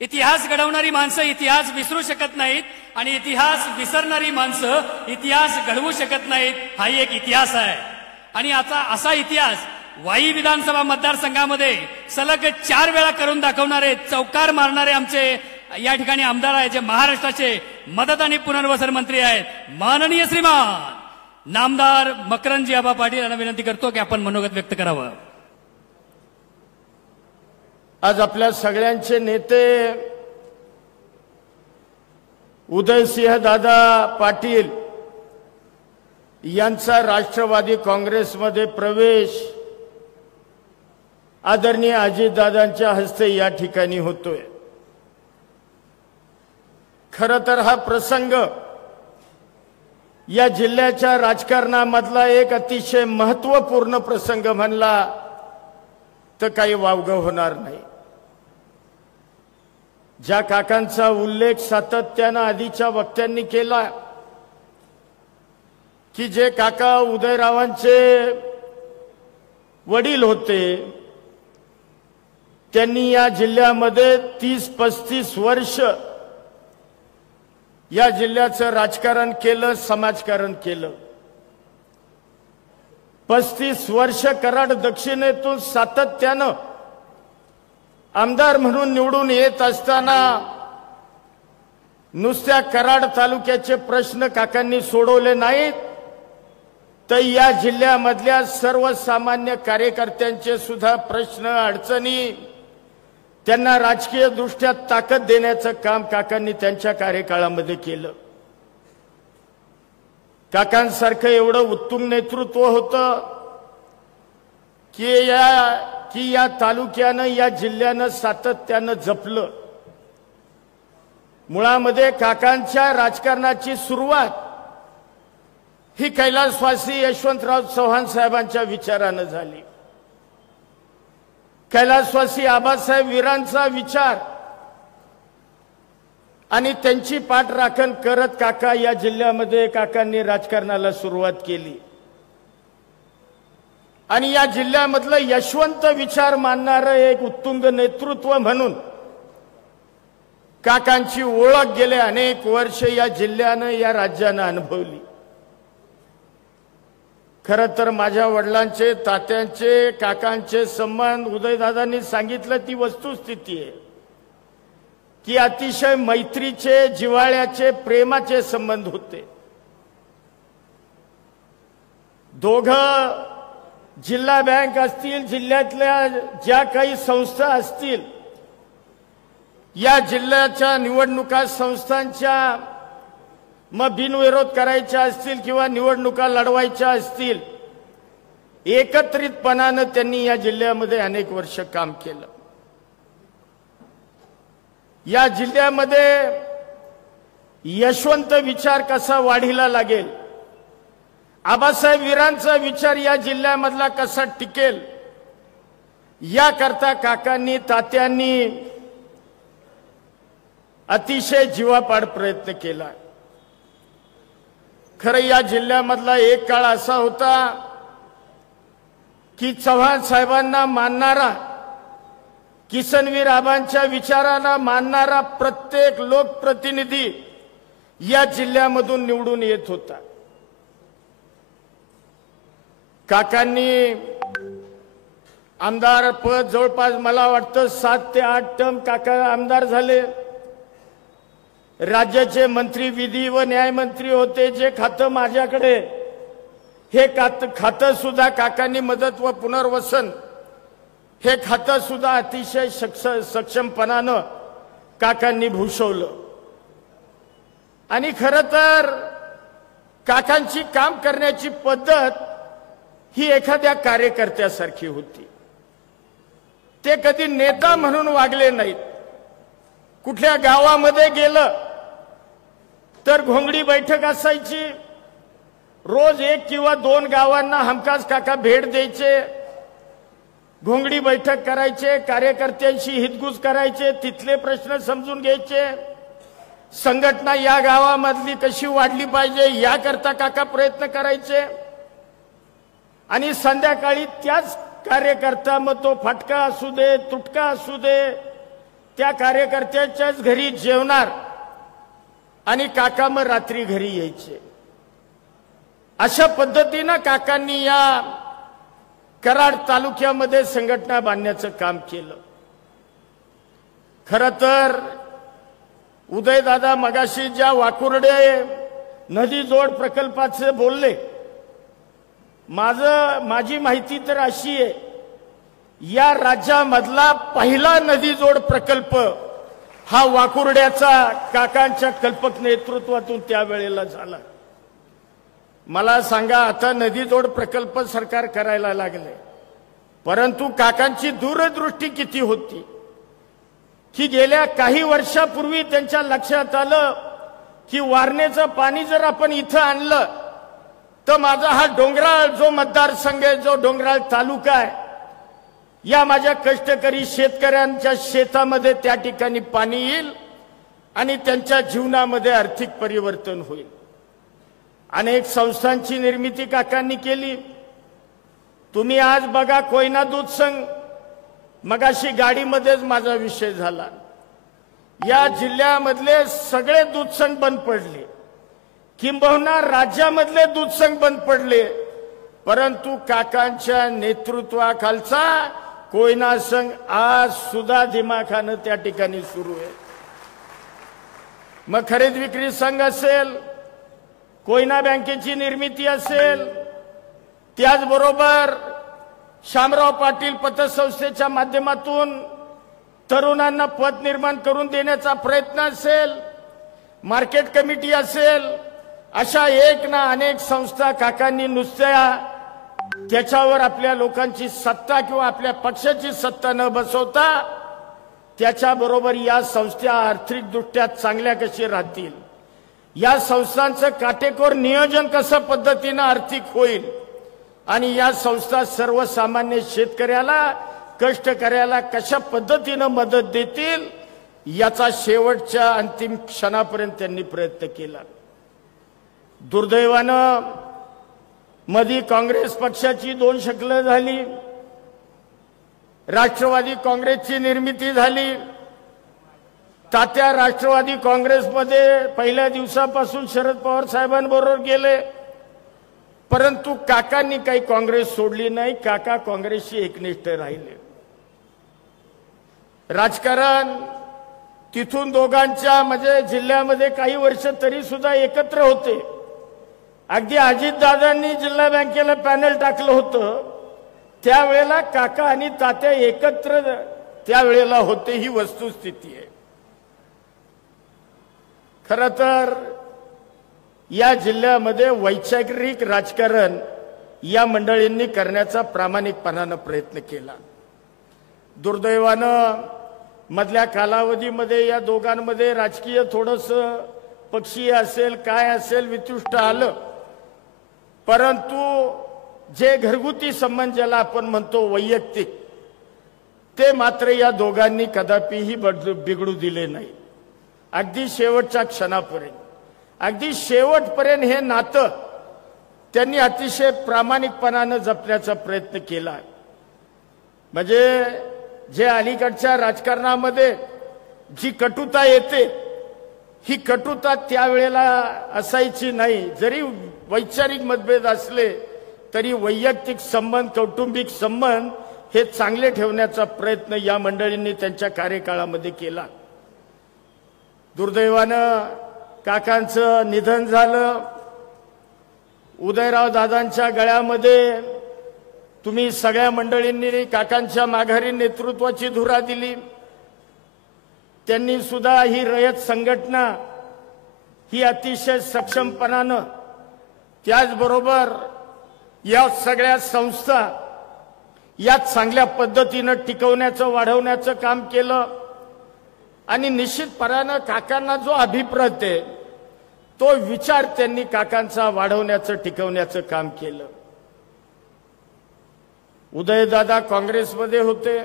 इतिहास घडवणारी माणसं इतिहास विसरू शकत नाहीत आणि इतिहास विसरणारी माणसं इतिहास घडवू शकत नाहीत. हाही एक इतिहास आहे आणि आता असा इतिहास वाई विधानसभा मतदारसंघामध्ये सलग 4 वेळा करून दाखवणारे, चौकार मारणारे आमचे या ठिकाणी आमदार आहेत, जे महाराष्ट्राचे मदत आणि पुनर्वसन मंत्री आहेत, माननीय श्रीमान नामदार मकरंदजी आबा पाटील यांना विनंती करतो की आपण मनोगत व्यक्त करावं. आज आपल्या सगळ्यांचे नेते उदयसिंह दादा पाटील यांचा राष्ट्रवादी काँग्रेसमध्ये प्रवेश आदरणीय अजितदादांच्या हस्ते या ठिकाणी होतोय. खरं तर हा प्रसंग या जिल्ह्याच्या राजकारणामधला एक अतिशय महत्त्वपूर्ण प्रसंग म्हणला तर काही वावगं होणार नाही. ज्या काकांचा उल्लेख सातत्यानं आधीच्या वक्त्यांनी केला की जे काका उदयरावांचे वडील होते, त्यांनी या जिल्ह्यामध्ये 30-35 वर्ष या जिल्ह्याचं राजकारण केलं, समाजकारण केलं. 35 वर्ष कराड दक्षिणेतून सातत्यानं आमदार म्हणून निवडून येत असताना नुसत्या कराड तालुक्याचे प्रश्न काकांनी सोडवले नाहीत, तर या जिल्ह्यामधल्या सर्वसामान्य कार्यकर्त्यांचे सुद्धा प्रश्न, अडचणी, त्यांना राजकीय दृष्ट्या ताकद देण्याचं काम काकांनी त्यांच्या कार्यकाळामध्ये केलं. काकांसारखं एवढं उत्तुंग नेतृत्व होतं की या तालुक्यानं, या जिल्ह्यानं सातत्यानं जपलं. मुळामध्ये काकांच्या राजकारणाची सुरुवात ही कैलासवासी यशवंतराव चव्हाण साहेबांच्या विचारानं झाली. कैलासवासी आबासाहेब वीरांचा विचार आणि त्यांची पाठराखण करत काका या जिल्ह्यामध्ये काकांनी राजकारणाला सुरुवात केली. आणि या जिल्ह्यामधलं यशवंत विचार मानणारं एक उत्तुंग नेतृत्व म्हणून काकांची ओळख गेले अनेक वर्ष या जिल्ह्यानं, या राज्यानं अनुभवली. खरं तर माझ्या वडिलांचे, तात्यांचे, काकांचे संबंध उदयदादांनी सांगितलं ती वस्तुस्थिती आहे की अतिशय मैत्रीचे, जिव्हाळ्याचे, प्रेमाचे संबंध होते. दोघं जिल्हा बँक असतील, जिल्ह्यातल्या ज्या काही संस्था असतील, या जिल्ह्याच्या निवडणुका संस्थांच्या मग बिनविरोध करायच्या असतील किंवा निवडणुका लढवायच्या असतील, एकत्रितपणानं त्यांनी या जिल्ह्यामध्ये अनेक वर्ष काम केलं. या जिल्ह्यामध्ये यशवंत विचार कसा वाढीला लागेल, आबासाहेब वीरांचा विचार या जिल्ह्यामधला कसा टिकेल, याकरता काकांनी, तात्यांनी अतिशय जीवापाड प्रयत्न केला. खरं या जिल्ह्यामधला एक काळ असा होता की चव्हाण साहेबांना मानणारा, किसनवीर आबांच्या विचाराला मानणारा प्रत्येक लोकप्रतिनिधी या जिल्ह्यामधून निवडून येत होता. काकांनी आमदार पद जवळपास मला वाटतं 7 ते 8 टर्म काका आमदार झाले. राज्याचे मंत्री, विधी व न्याय मंत्री होते. जे खातं माझ्याकडे, हे खातं सुद्धा काकांनी मदत व पुनर्वसन हे खातं सुद्धा अतिशय सक्षमपणानं काकांनी भूषवलं. आणि खरं तर काकांची काम करण्याची पद्धत ही एखाद्या कार्यकर्त्यासारखी होती. ते कधी नेता म्हणून वागले नाहीत. कुठल्या गावामध्ये गेलं तर घोंगडी बैठक असायची. रोज 1 किंवा 2 गावांना हमखास काका भेट द्यायचे, घोंगडी बैठक करायचे, कार्यकर्त्यांशी हितगुज करायचे, तिथले प्रश्न समजून घ्यायचे, संघटना या गावामधली कशी वाढली पाहिजे याकरता काका प्रयत्न करायचे. आणि संध्याकाळी त्याच कार्यकर्ता, मग तो फाटका असू दे, तुटका असू दे, त्या कार्यकर्त्याच्याच घरी जेवणार आणि काका मग रात्री घरी यायचे. अशा पद्धतीनं काकांनी या कराड तालुक्यामध्ये संघटना बांधण्याचं काम केलं. खरं तर उदयदादा मगाशी ज्या वाकुर्डे नदी जोड प्रकल्पाचे बोलले, माझी माहिती तर अशी आहे, या राज्यामधला पहिला नदी जोड प्रकल्प हा वाकुर्ड्याचा काकांच्या कल्पक नेतृत्वातून त्यावेळेला झाला. मला सांगा, आता नदी जोड प्रकल्प सरकार करायला लागले, परंतु काकांची दूरदृष्टी किती होती की गेल्या काही वर्षापूर्वी त्यांच्या लक्षात आलं की वारणेचं पाणी जर आपण इथं आणलं तर माझा हा डोंगराळ जो मतदारसंघ आहे, जो डोंगराळ तालुका आहे, या माझ्या कष्टकरी शेतकऱ्यांच्या शेतामध्ये त्या ठिकाणी पाणी येईल आणि त्यांच्या जीवनामध्ये आर्थिक परिवर्तन होईल. अनेक संस्थांची निर्मिती काकांनी केली. तुम्ही आज बघा कोयना दूध संघ, मगाशी गाडीमध्येच माझा विषय झाला, या जिल्ह्यामधले सगळे दूध संघ बंद पडले, किंबहुना राज्यामधले दूध संघ बंद पडले, परंतु काकांच्या नेतृत्वाखालचा कोयना संघ आज सुद्धा दिमाखानं त्या ठिकाणी सुरू आहे. मग खरेदी विक्री संघ असेल, कोयना बँकेची निर्मिती असेल, त्याचबरोबर शामराव पाटील पतसंस्थेच्या माध्यमातून तरुणांना पद निर्माण करून देण्याचा प्रयत्न असेल, मार्केट कमिटी असेल, अशा एक ना अनेक संस्था काकांनी नुसत्या त्याच्यावर आपल्या लोकांची सत्ता किंवा आपल्या पक्षाची सत्ता न बसवता त्याच्याबरोबर या संस्था आर्थिकदृष्ट्या चांगल्या कशी राहतील, या संस्थांचं काटेकोर नियोजन कसं पद्धतीनं आर्थिक होईल आणि या संस्था सर्वसामान्य शेतकऱ्याला, कष्टकऱ्याला कशा पद्धतीनं मदत देतील याचा शेवटच्या अंतिम क्षणापर्यंत त्यांनी प्रयत्न केला. दुर्दैवानं मधी काँग्रेस पक्षाची दोन शकलं झाली, राष्ट्रवादी काँग्रेसची निर्मिती झाली. तात्या राष्ट्रवादी काँग्रेसमध्ये पहिल्या दिवसापासून शरद पवार साहेबांबरोबर गेले, परंतु काकांनी काही काँग्रेस सोडली नाही. काका काँग्रेसशी एकनिष्ठ राहिले. राजकारण तिथून दोघांच्या म्हणजे जिल्ह्यामध्ये काही वर्ष तरी सुद्धा एकत्र होते. अगदी अजितदादांनी जिल्हा बँकेला पॅनल टाकलं होतं, त्यावेळेला काका आणि तात्या एकत्र त्यावेळेला होते, ही वस्तुस्थिती आहे. खरं तर या जिल्ह्यामध्ये वैचारिक राजकारण या मंडळींनी करण्याचा प्रामाणिकपणानं प्रयत्न केला. दुर्दैवानं मधल्या कालावधीमध्ये या दोघांमध्ये राजकीय थोडंसं पक्षीय असेल काय असेल वितुष्ट आलं, परंतु जे घरगुती संबंध ज्याला आपण म्हणतो वैयक्तिक, ते मात्र या दोघांनी कदापिही बिघडू दिले नाही. अगदी शेवटच्या क्षणापर्यंत, अगदी शेवटपर्यंत हे नातं त्यांनी अतिशय प्रामाणिकपणानं जपण्याचा प्रयत्न केला. म्हणजे जे अलीकडच्या राजकारणामध्ये जी कटुता येते, ही कटुता त्यावेळेला असायची नाही. जरी वैचारिक मतभेद असले तरी वैयक्तिक संबंध, कौटुंबिक संबंध हे चांगले ठेवण्याचा प्रयत्न या मंडळींनी त्यांच्या कार्यकाळामध्ये केला. दुर्दैवानं काकांचं निधन झालं. उदयराव दादांच्या गळ्यामध्ये तुम्ही सगळ्या मंडळींनी काकांच्या माघारी नेतृत्वाची धुरा दिली. त्यांनी सुद्धा ही रयत संघटना ही अतिशय सक्षमपणानं, त्याचबरोबर या सगळ्या संस्था या चांगल्या पद्धतीनं टिकवण्याचं, वाढवण्याचं काम केलं. आणि निश्चितपणानं काकांना जो अभिप्राय आहे तो विचार त्यांनी काकांचा वाढवण्याचं, टिकवण्याचं काम केलं. उदयदादा काँग्रेसमध्ये होते.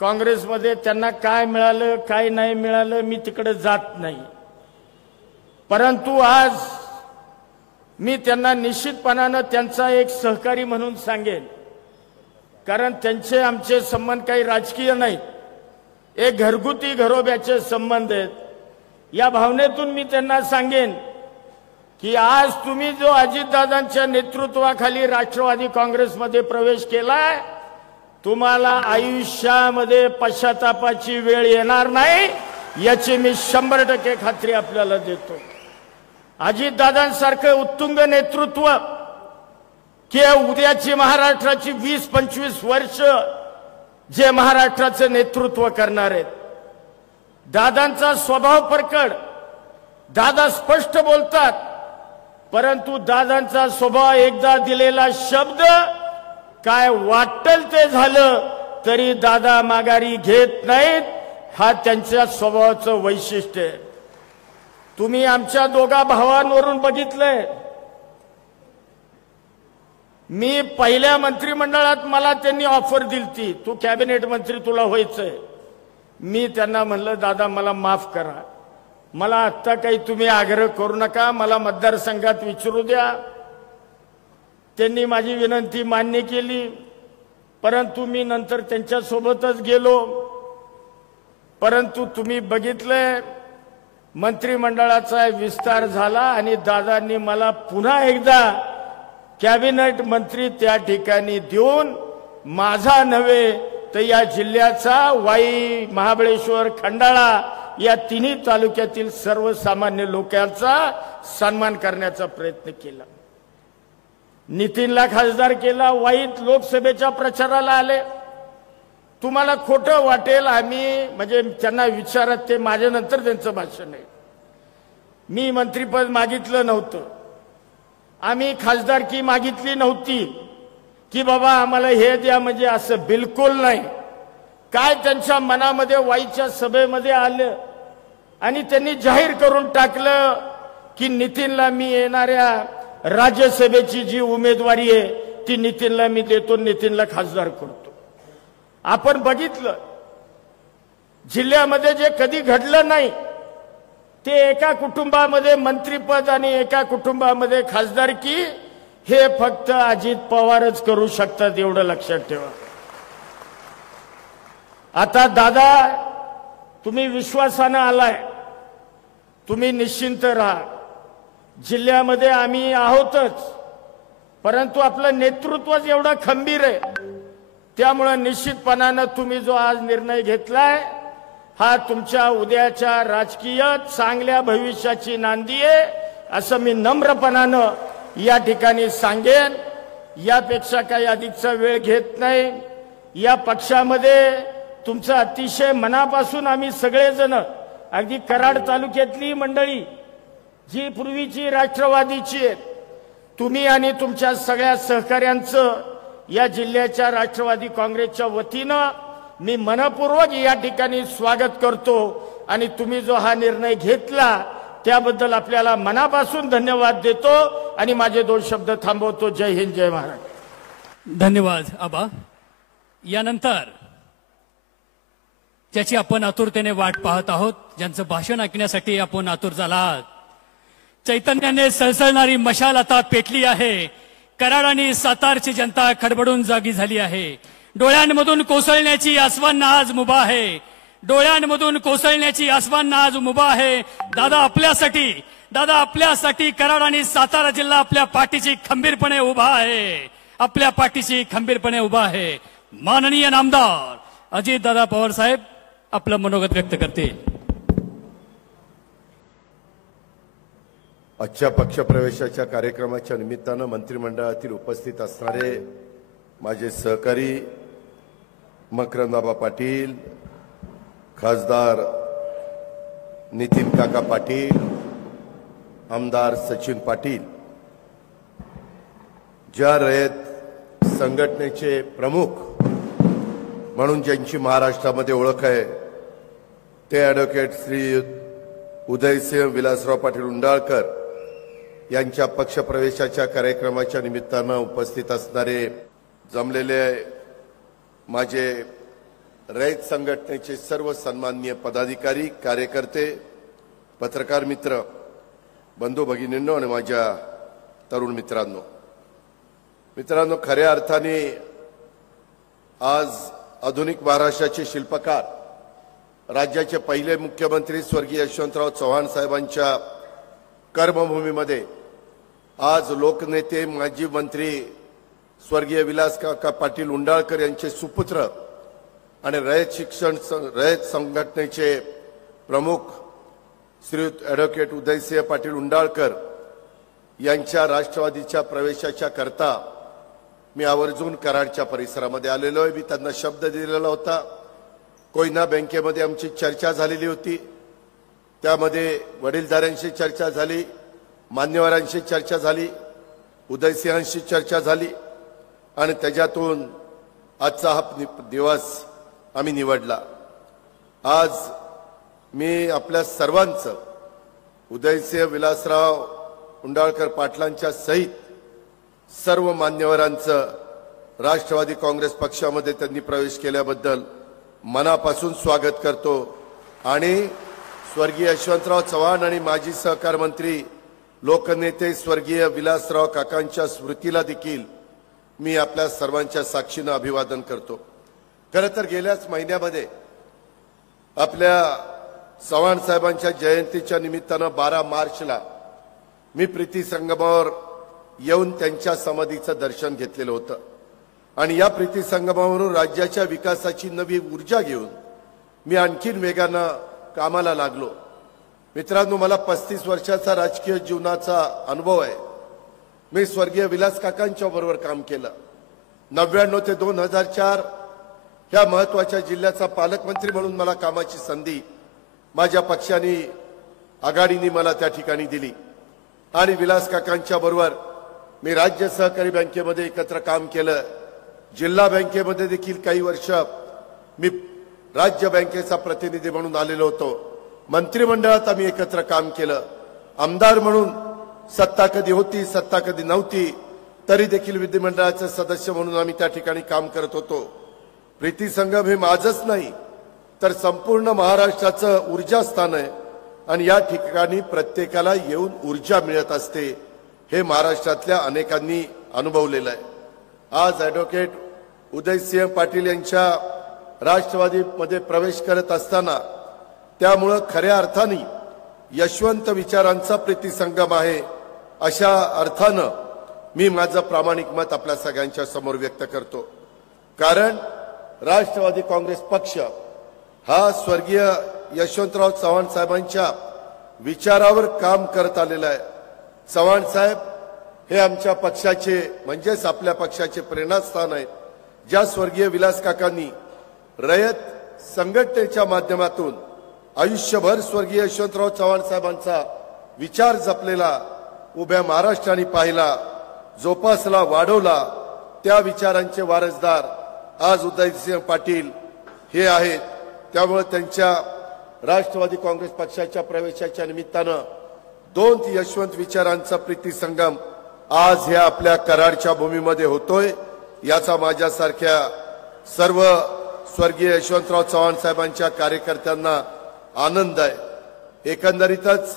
काँग्रेसमध्ये त्यांना काय मिळालं काय नाही मिळालं मी तिकडे जात नाही, परंतु आज मी त्यांना निश्चितपणानं त्यांचा एक सहकारी म्हणून सांगेन, कारण त्यांचे आमचे संबंध काही राजकीय नाहीत, एक घरगुती घरोब्याचे संबंध आहेत. या भावनेतून मी त्यांना सांगेन की आज तुम्ही जो अजितदादांच्या नेतृत्वाखाली राष्ट्रवादी काँग्रेसमध्ये प्रवेश केलाय, तुम्हाला आयुष्यामध्ये पश्चातापाची वेळ येणार नाही, याची मी 100% खात्री आपल्याला देतो. अजितदादांसारखं उत्तुंग नेतृत्व की उद्याची महाराष्ट्राची 20-25 वर्ष जे महाराष्ट्राचं नेतृत्व करणार आहेत. दादांचा स्वभाव परखड, दादा स्पष्ट बोलतात, परंतु दादांचा स्वभाव एकदा दिलेला शब्द काय वाटेल ते झालं तरी दादा माघारी घेत नाहीत. हा त्यांच्या स्वभावाचं वैशिष्ट्य आहे. तुम्ही आमच्या दोघा भावांवरून बघितलंय. मी पहिल्या मंत्रिमंडळात मला त्यांनी ऑफर दिलती, तू कॅबिनेट मंत्री तुला व्हायचंय. मी त्यांना म्हणलं दादा मला माफ करा, मला आत्ता काही तुम्ही आग्रह करू नका, मला मतदारसंघात विचारू द्या. त्यांनी माझी विनंती मान्य केली, परंतु मी नंतर त्यांच्या सोबतच गेलो. परंतु तुम्ही बघितलंय मंत्रिमंडळाचा विस्तार झाला आणि दादांनी मला पुन्हा एकदा कॅबिनेट मंत्री त्या ठिकाणी देऊन माझा नव्हे तर या जिल्ह्याचा, वाई, महाबळेश्वर, खंडाळा या तिन्ही तालुक्यातील सर्वसामान्य लोकांचा सन्मान करण्याचा प्रयत्न केला. नितीनला खासदार केला, वाईत लोकसभेच्या प्रचाराला आले. तुम्हाला खोटं वाटेल, आम्ही म्हणजे त्यांना विचारत, ते माझ्यानंतर त्यांचं भाषण आहे. मी मंत्रीपद मागितलं नव्हतं, आम्ही खासदारकी मागितली नव्हती की बाबा आम्हाला हे द्या, म्हणजे असं बिलकुल नाही. काय त्यांच्या मनामध्ये वाईच्या सभेमध्ये आलं आणि त्यांनी जाहीर करून टाकलं की नितीनला मी येणाऱ्या राज्यसभेची जी उमेदवारी आहे ती नितीनला मी देतो, नितीनला खासदार करतो. आपण बघितलं जिल्ह्यामध्ये जे कधी घडलं नाही ते एका कुटुंबामध्ये मंत्रीपद आणि एका कुटुंबामध्ये खासदारकी, हे फक्त अजित पवारच करू शकतात, एवढं लक्षात ठेवा. आता दादा तुम्ही विश्वासानं आलाय, तुम्ही निश्चिंत राहा. जिल्ह्यामध्ये आम्ही आहोतच, परंतु आपलं नेतृत्वच एवढं खंबीर आहे, त्यामुळे निश्चितपणानं तुम्ही जो आज निर्णय घेतलाय हा तुमच्या उद्याच्या राजकीय चांगल्या भविष्याची नांदी आहे, असं मी नम्रपणानं या ठिकाणी सांगेन. यापेक्षा काही अधिकचा वेळ घेत नाही. या पक्षामध्ये तुमचं अतिशय मनापासून आम्ही सगळेजण, अगदी कराड तालुक्यातली मंडळी जी पूर्वीची राष्ट्रवादीची आहेत, तुम्ही आणि तुमच्या सगळ्या सहकाऱ्यांचं या जिल्ह्याच्या राष्ट्रवादी काँग्रेसच्या वतीनं मी मनपूर्वक या ठिकाणी स्वागत करतो. आणि तुम्ही जो हा निर्णय घेतला त्याबद्दल आपल्याला मनापासून धन्यवाद देतो आणि माझे 2 शब्द थांबवतो. जय हिंद, जय महाराष्ट्र. धन्यवाद आबा. यानंतर ज्याची आपण आतुरतेने वाट पाहत आहोत, ज्यांचं भाषण ऐकण्यासाठी आपण आतुर झाला आहात, चैतन्याने सळसळणारी मशाल आता पेटली आहे. कराड आणि सातारची जनता खडबडून जागी झाली आहे. डोळ्यांमधून कोसळण्याची आसवांना आज मुभा आहे. डोळ्यांमधून कोसळण्याची आसवांना आज मुभा आहे. दादा आपल्यासाठी कराड आणि सातारा जिल्हा आपल्या पाठीशी खंबीरपणे उभा आहे. आपल्या पाठीशी खंबीरपणे उभा आहे. माननीय नामदार अजितदादा पवार साहेब आपलं मनोगत व्यक्त करतील. आजच्या पक्षप्रवेशाच्या कार्यक्रमाच्या निमित्तानं मंत्रिमंडळातील उपस्थित असणारे माझे सहकारी मकरंदाबा पाटील, खासदार नितीन काका पाटील, आमदार सचिन पाटील, ज्या रयत संघटनेचे प्रमुख म्हणून ज्यांची महाराष्ट्रामध्ये ओळख आहे ते ॲडव्होकेट श्री उदयसिंह विलासराव पाटील उंडाळकर यांच्या पक्षप्रवेशाच्या कार्यक्रमाच्या निमित्तानं उपस्थित असणारे जमलेले माझे रयत संघटनेचे सर्व सन्माननीय पदाधिकारी, कार्यकर्ते, पत्रकार मित्र, बंधू भगिनींनो आणि माझ्या तरुण मित्रांनो, खऱ्या अर्थाने आज आधुनिक महाराष्ट्राचे शिल्पकार, राज्याचे पहिले मुख्यमंत्री स्वर्गीय यशवंतराव चव्हाण साहेबांच्या कर्मभूमीमध्ये आज लोकनेते माजी मंत्री स्वर्गीय विलास काका पाटील उंडाळकर यांचे सुपुत्र आणि रयत संघटनेचे प्रमुख श्रीयुत ॲडव्होकेट उदयसिंह पाटील उंडाळकर यांच्या राष्ट्रवादीच्या प्रवेशाच्या करता मी आवर्जून कराडच्या परिसरामध्ये आलेलो आहे. मी त्यांना शब्द दिलेला होता. कोयना बँकेमध्ये आमची चर्चा झालेली होती. त्यामध्ये वडीलधाऱ्यांशी चर्चा झाली, मान्यवरांशी चर्चा झाली, उदयसिंहांशी चर्चा झाली आणि त्याच्यातून आजचा हा दिवस आम्ही निवडला. आज मी आपल्या सर्वांचं उदयसिंह विलासराव उंडाळकर पाटलांच्या सहित सर्व मान्यवरांचं राष्ट्रवादी काँग्रेस पक्षामध्ये त्यांनी प्रवेश केल्याबद्दल मनापासून स्वागत करतो आणि स्वर्गीय यशवंतराव चव्हाण आणि माजी सहकार मंत्री लोकनेते स्वर्गीय विलासराव काकांच्या स्मृतीला देखील मी आपल्या सर्वांच्या साक्षीनं अभिवादन करतो. खरं तर गेल्याच महिन्यामध्ये आपल्या चव्हाण साहेबांच्या जयंतीच्या निमित्तानं 12 मार्चला मी प्रीती संगमावर येऊन त्यांच्या समाधीचं दर्शन घेतलेलं होतं आणि या प्रीती संगमावरून राज्याच्या विकासाची नवी ऊर्जा घेऊन मी आणखीन वेगानं कामाला लागलो. मित्रांनो, मला 35 वर्षाचा राजकीय जीवनाचा अनुभव आहे. मी स्वर्गीय विलास काकांच्या बरोबर काम केलं. 99 ते 2004 ह्या महत्वाच्या जिल्ह्याचा पालकमंत्री म्हणून मला कामाची संधी माझ्या पक्षाने आघाडीने मला त्या ठिकाणी दिली आणि विलास काकांच्या बरोबर मी राज्य सहकारी बँकेमध्ये एकत्र काम केलं. जिल्हा बँकेमध्ये देखील काही वर्ष मी राज्य बँकेचा प्रतिनिधी म्हणून आलेलो होतो. मंत्रिमंडळात आम्ही एकत्र काम केलं. आमदार म्हणून सत्ता कधी होती, सत्ता कधी नव्हती, तरी देखील विधिमंडळाचे सदस्य म्हणून आम्ही त्या ठिकाणी काम करत होतो. प्रीती संगम हे माझंच नाही तर संपूर्ण महाराष्ट्राचं ऊर्जास्थान आहे आणि या ठिकाणी प्रत्येकाला येऊन ऊर्जा मिळत असते हे महाराष्ट्रातल्या अनेकांनी अनुभवलेलं आहे. आज ॲडव्होकेट उदयसिंह पाटील यांच्या राष्ट्रवादीमध्ये प्रवेश करत असताना त्यामुळं खऱ्या अर्थाने यशवंत विचारांचा प्रीती संगम आहे अशा अर्थानं मी माझं प्रामाणिक मत आपल्या सगळ्यांच्या समोर व्यक्त करतो. कारण राष्ट्रवादी काँग्रेस पक्ष हा स्वर्गीय यशवंतराव चव्हाण साहेबांच्या विचारावर काम करत आलेला आहे. चव्हाण साहेब हे आमच्या पक्षाचे म्हणजेच आपल्या पक्षाचे प्रेरणास्थान आहेत. ज्या स्वर्गीय विलास काकांनी रयत संघटनेच्या माध्यमातून आयुष्यभर स्वर्गीय यशवंतराव चव्हाण साहेबांचा विचार जपलेला उभ्या महाराष्ट्राने पाहिला, जोपासला, वाढवला, त्या विचारांचे वारसदार आज उदयसिंह पाटील हे आहेत. त्यामुळे त्यांच्या राष्ट्रवादी काँग्रेस पक्षाच्या प्रवेशाच्या निमित्तानं 2 यशवंत विचारांचा प्रीती संगम आज ह्या आपल्या कराडच्या भूमीमध्ये होतोय. याचा माझ्यासारख्या सर्व स्वर्गीय यशवंतराव चव्हाण साहेबांच्या कार्यकर्त्यांना आनंद आहे. एकंदरीतच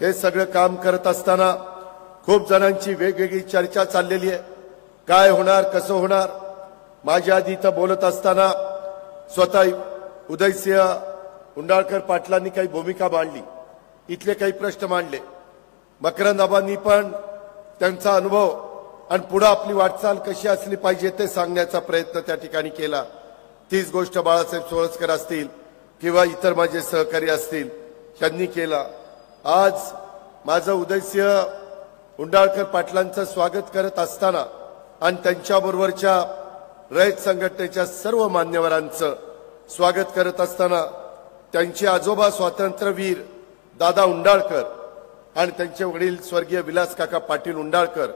हे सगळं काम करत असताना खूप जणांची वेगवेगळी चर्चा चाललेली आहे. काय होणार, कसं होणार. माझ्या आधी इथं बोलत असताना स्वतः उदयसिंह उंडाळकर पाटलांनी काही भूमिका मांडली, इथले काही प्रश्न मांडले. मकरंदाबांनी पण त्यांचा अनुभव आणि पुढे आपली वाटचाल कशी असली पाहिजे ते सांगण्याचा प्रयत्न त्या ठिकाणी केला. तीच गोष्ट बाळासाहेब सोळसकर असतील किंवा इतर माझे सहकारी असतील त्यांनी केला. आज माझं उदयसिंह उंडाळकर पाटलांचं स्वागत करत असताना आणि त्यांच्याबरोबरच्या रयत संघटनेच्या सर्व मान्यवरांचं स्वागत करत असताना त्यांचे आजोबा स्वातंत्र्यवीर दादा उंडाळकर आणि त्यांचे वडील स्वर्गीय विलास काका पाटील उंडाळकर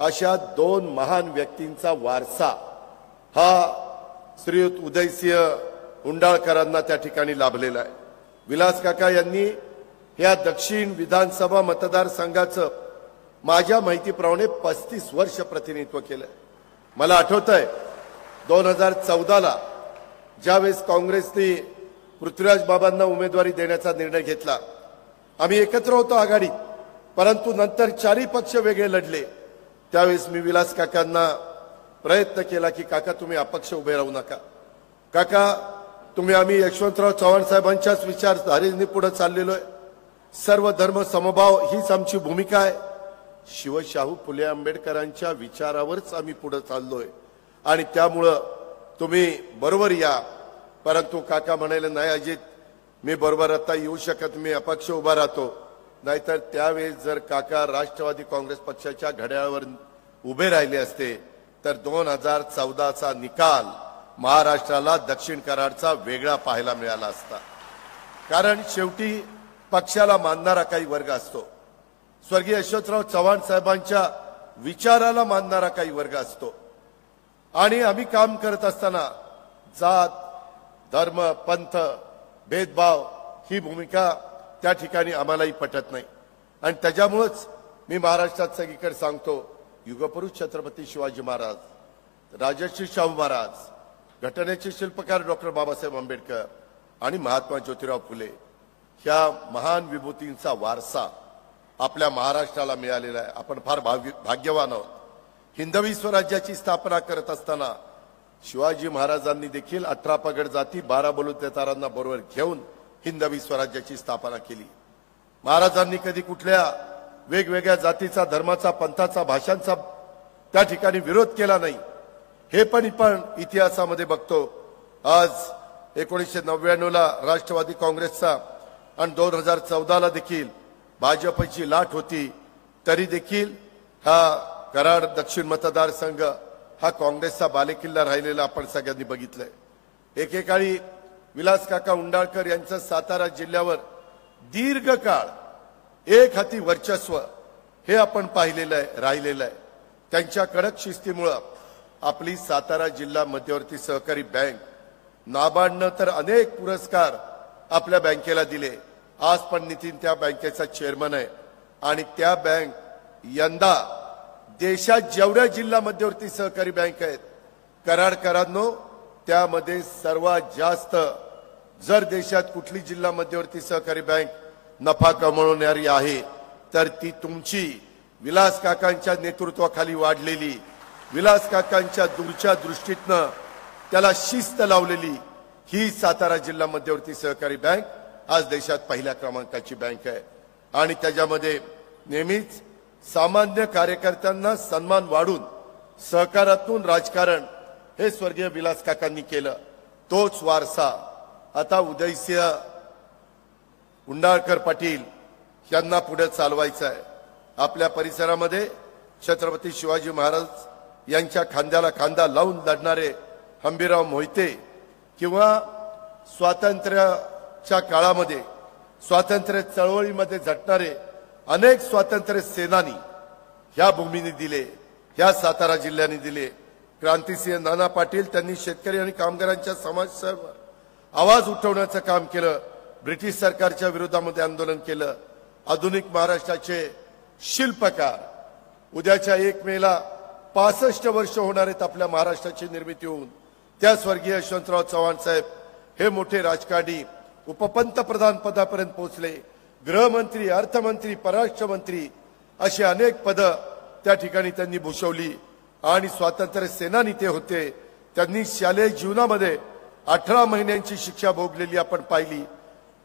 अशा 2 महान व्यक्तींचा वारसा हा श्रीयुत उदयसिंह उंडाळकरांना त्या ठिकाणी लाभलेला आहे. विलास काका यांनी या दक्षिण विधानसभा मतदारसंघाचं माझ्या माहितीप्रमाणे 35 वर्ष प्रतिनिधित्व केलं. मला आठवतंय 2014ला ज्यावेळेस काँग्रेसने पृथ्वीराज बाबांना उमेदवारी देण्याचा निर्णय घेतला, आम्ही एकत्र होतो आघाडीत, परंतु नंतर 4ही पक्ष वेगळे लढले. त्यावेळेस मी विलास काकांना प्रयत्न केला की काका तुम्ही अपक्ष उभे राहू नका, काका तुम्ही आम्ही यशवंतराव चव्हाण साहेबांच्याच विचारधारेने पुढे चाललेलो आहे, सर्व धर्म समभाव हीच आमची भूमिका आहे शिवशाहू फुले आंबेडकरांच्या विचारावरच आम्ही पुढे चाललोय आणि त्यामुळं तुम्ही बरोबर या. परंतु काका म्हणाले नाही अजित मी बरोबर आता येऊ शकत, मी अपक्ष उभा राहतो. नाहीतर त्यावेळेस जर काका राष्ट्रवादी काँग्रेस पक्षाच्या घड्याळावर उभे राहिले असते तर 2014चा निकाल महाराष्ट्राला दक्षिण कराडचा वेगळा पाहायला मिळाला असता. कारण शेवटी पक्षाला मानणारा काही वर्ग असतो, स्वर्गीय यशवंतराव चव्हाण साहेबांच्या विचाराला मानणारा काही वर्ग असतो. आणि आम्ही काम करत असताना जात धर्म पंथ भेदभाव ही भूमिका त्या ठिकाणी आम्हालाही पटत नाही. आणि त्याच्यामुळेच मी महाराष्ट्रात सगळीकडे सांगतो, युगपुरुष छत्रपती शिवाजी महाराज, राजर्षी शाहू महाराज, घटनेचे शिल्पकार डॉक्टर बाबासाहेब आंबेडकर आणि महात्मा ज्योतिराव फुले ह्या महान विभूतींचा वारसा आपल्या महाराष्ट्राला मिळालेला आहे. आपण फार भाग्यवान आहोत. हिंदवी स्वराज्याची स्थापना करत असताना शिवाजी महाराजांनी देखील 18 पगड जाती 12 बलुतेदारांना बरोबर घेऊन हिंदवी स्वराज्याची स्थापना केली. महाराजांनी कधी कुठल्या वेगवेगळ्या जातीचा धर्माचा पंथाचा भाषांचा त्या ठिकाणी विरोध केला नाही. हे पण इतिहासामध्ये बघतो. आज 1999ला राष्ट्रवादी काँग्रेसचा आणि 2014ला देखील भाजपची लाट होती, तरी देखील हा कराड दक्षिण मतदारसंघ हा काँग्रेसचा बालेकिल्ला राहिलेला आपण सगळ्यांनी बघितलंय. एकेकाळी विलास काका उंडाळकर यांचं सातारा जिल्ह्यावर दीर्घकाळ एक हाती वर्चस्व हे आपण पाहिलेलं आहे, राहिलेलं आहे. त्यांच्या कडक शिस्तीमुळं आपली सातारा जिल्हा मध्यवर्ती सहकारी बँक, नाबार्डनं तर अनेक पुरस्कार आपल्या बँकेला दिले. आज पण नितीन त्या बँकेचा चेअरमन आहे. आणि त्या बँक यंदा देशात जेवढ्या जिल्हा मध्यवर्ती सहकारी बँक आहेत कराडकरांनो, त्यामध्ये सर्वात जास्त जर देशात कुठली जिल्हा मध्यवर्ती सहकारी बँक नफा कमवणारी आहे तर ती तुमची विलास काकांच्या नेतृत्वाखाली वाढलेली, विलास काकांच्या दूरच्या दृष्टीतनं त्याला शिस्त लावलेली ही सातारा जिल्हा मध्यवर्ती सहकारी बँक आज देशात पहिल्या क्रमांकाची बँक आहे. आणि त्याच्यामध्ये नेहमीच सामान्य कार्यकर्त्यांना सन्मान वाढून सहकारातून राजकारण हे स्वर्गीय विलास काकांनी केलं. तोच वारसा आता उदयसिंह उंडाळकर पाटील यांना पुढे चालवायचा आहे. आपल्या परिसरामध्ये छत्रपती शिवाजी महाराज यांच्या खांद्याला खांदा लावून लढणारे हंबीरराव मोहिते किंवा स्वातंत्र्याच्या काळामध्ये स्वातंत्र्य चळवळीमध्ये झटणारे अनेक स्वातंत्र्य सेनानी ह्या भूमीने दिले, ह्या सातारा जिल्ह्याने दिले. क्रांतिसिंह नाना पाटील त्यांनी शेतकरी आणि कामगारांच्या समस्यांवर आवाज उठवण्याचं काम केलं. ब्रिटिश सरकारच्या विरोधामध्ये आंदोलन केलं. आधुनिक महाराष्ट्राचे शिल्पकार. उद्याच्या 1 मेला 65 वर्ष होणार आहेत आपल्या महाराष्ट्राची निर्मिती होऊन. त्या स्वर्गीय यशवंतराव चव्हाण साहेब हे मोठे राजकारणी उपपंतप्रधान पदापर्यंत पोहोचले. गृहमंत्री, अर्थमंत्री, परराष्ट्र मंत्री अशी अनेक पदं त्या ठिकाणी त्यांनी भूषवली. आणि स्वातंत्र्य सेनानी ते होते. त्यांनी शालेय जीवनामध्ये 18 महिन्यांची शिक्षा भोगलेली आपण पाहिली.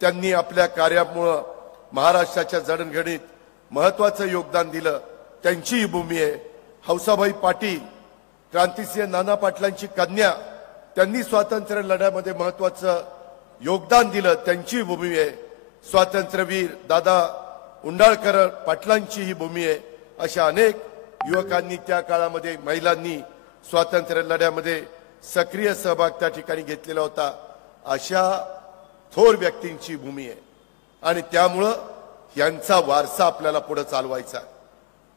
त्यांनी आपल्या कार्यामुळं महाराष्ट्राच्या जडणघडणीत महत्वाचं योगदान दिलं. त्यांची ही भूमी आहे. हौसाभाई पाटील, क्रांतिसिंह नाना पाटलांची कन्या, त्यांनी स्वातंत्र्य लढ्यामध्ये महत्वाचं योगदान दिलं. त्यांची भूमी आहे. स्वातंत्र्यवीर दादा उंडाळकर पाटलांची ही भूमी आहे. अशा अनेक युवकांनी त्या काळामध्ये, महिलांनी स्वातंत्र्य लढ्यामध्ये सक्रिय सहभाग त्या ठिकाणी घेतलेला होता. अशा थोर व्यक्तींची भूमी आहे. आणि त्यामुळं यांचा वारसा आपल्याला पुढे चालवायचा.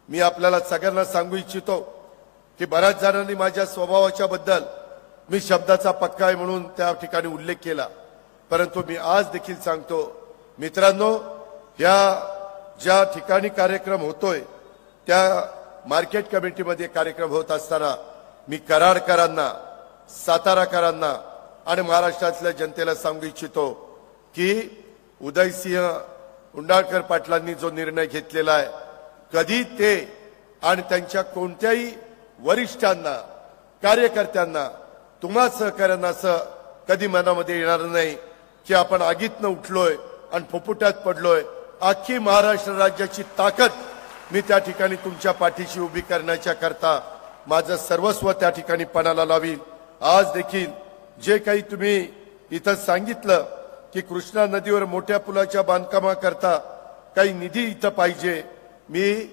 मी आपल्याला सगळ्यांना सांगू इच्छितो की बऱ्याच जणांनी माझ्या स्वभावाच्या बद्दल मी शब्दाचा पक्का आहे म्हणून त्या ठिकाणी उल्लेख केला. परंतु मी आज देखील सांगतो मित्रांनो, या ज्या ठिकाणी कार्यक्रम होतोय त्या मार्केट कमिटीमध्ये कार्यक्रम होत असताना मी कराडकरांना, साताराकरांना आणि महाराष्ट्रातल्या जनतेला सांगू इच्छितो की उदयसिंह उंडाळकर पाटलांनी जो निर्णय घेतलेला आहे, कधी ते आणि त्यांच्या कोणत्याही वरिष्ठांना, कार्यकर्त्यांना, तुम्हा सहकाऱ्यांना असं कधी मनामध्ये येणार नाही की आपण आगीतनं उठलोय आणि फुफुट्यात पडलोय. अख्खी महाराष्ट्र राज्याची ताकद मी त्या ठिकाणी तुमच्या पाठीशी उभी करण्याच्या करता माझं सर्वस्व त्या ठिकाणी पणाला लावीन। आज देखील जे काही तुम्ही इथं सांगितलं की कृष्णा नदीवर मोठ्या पुलाच्या बांधकामाकरता काही निधी इथं पाहिजे, मी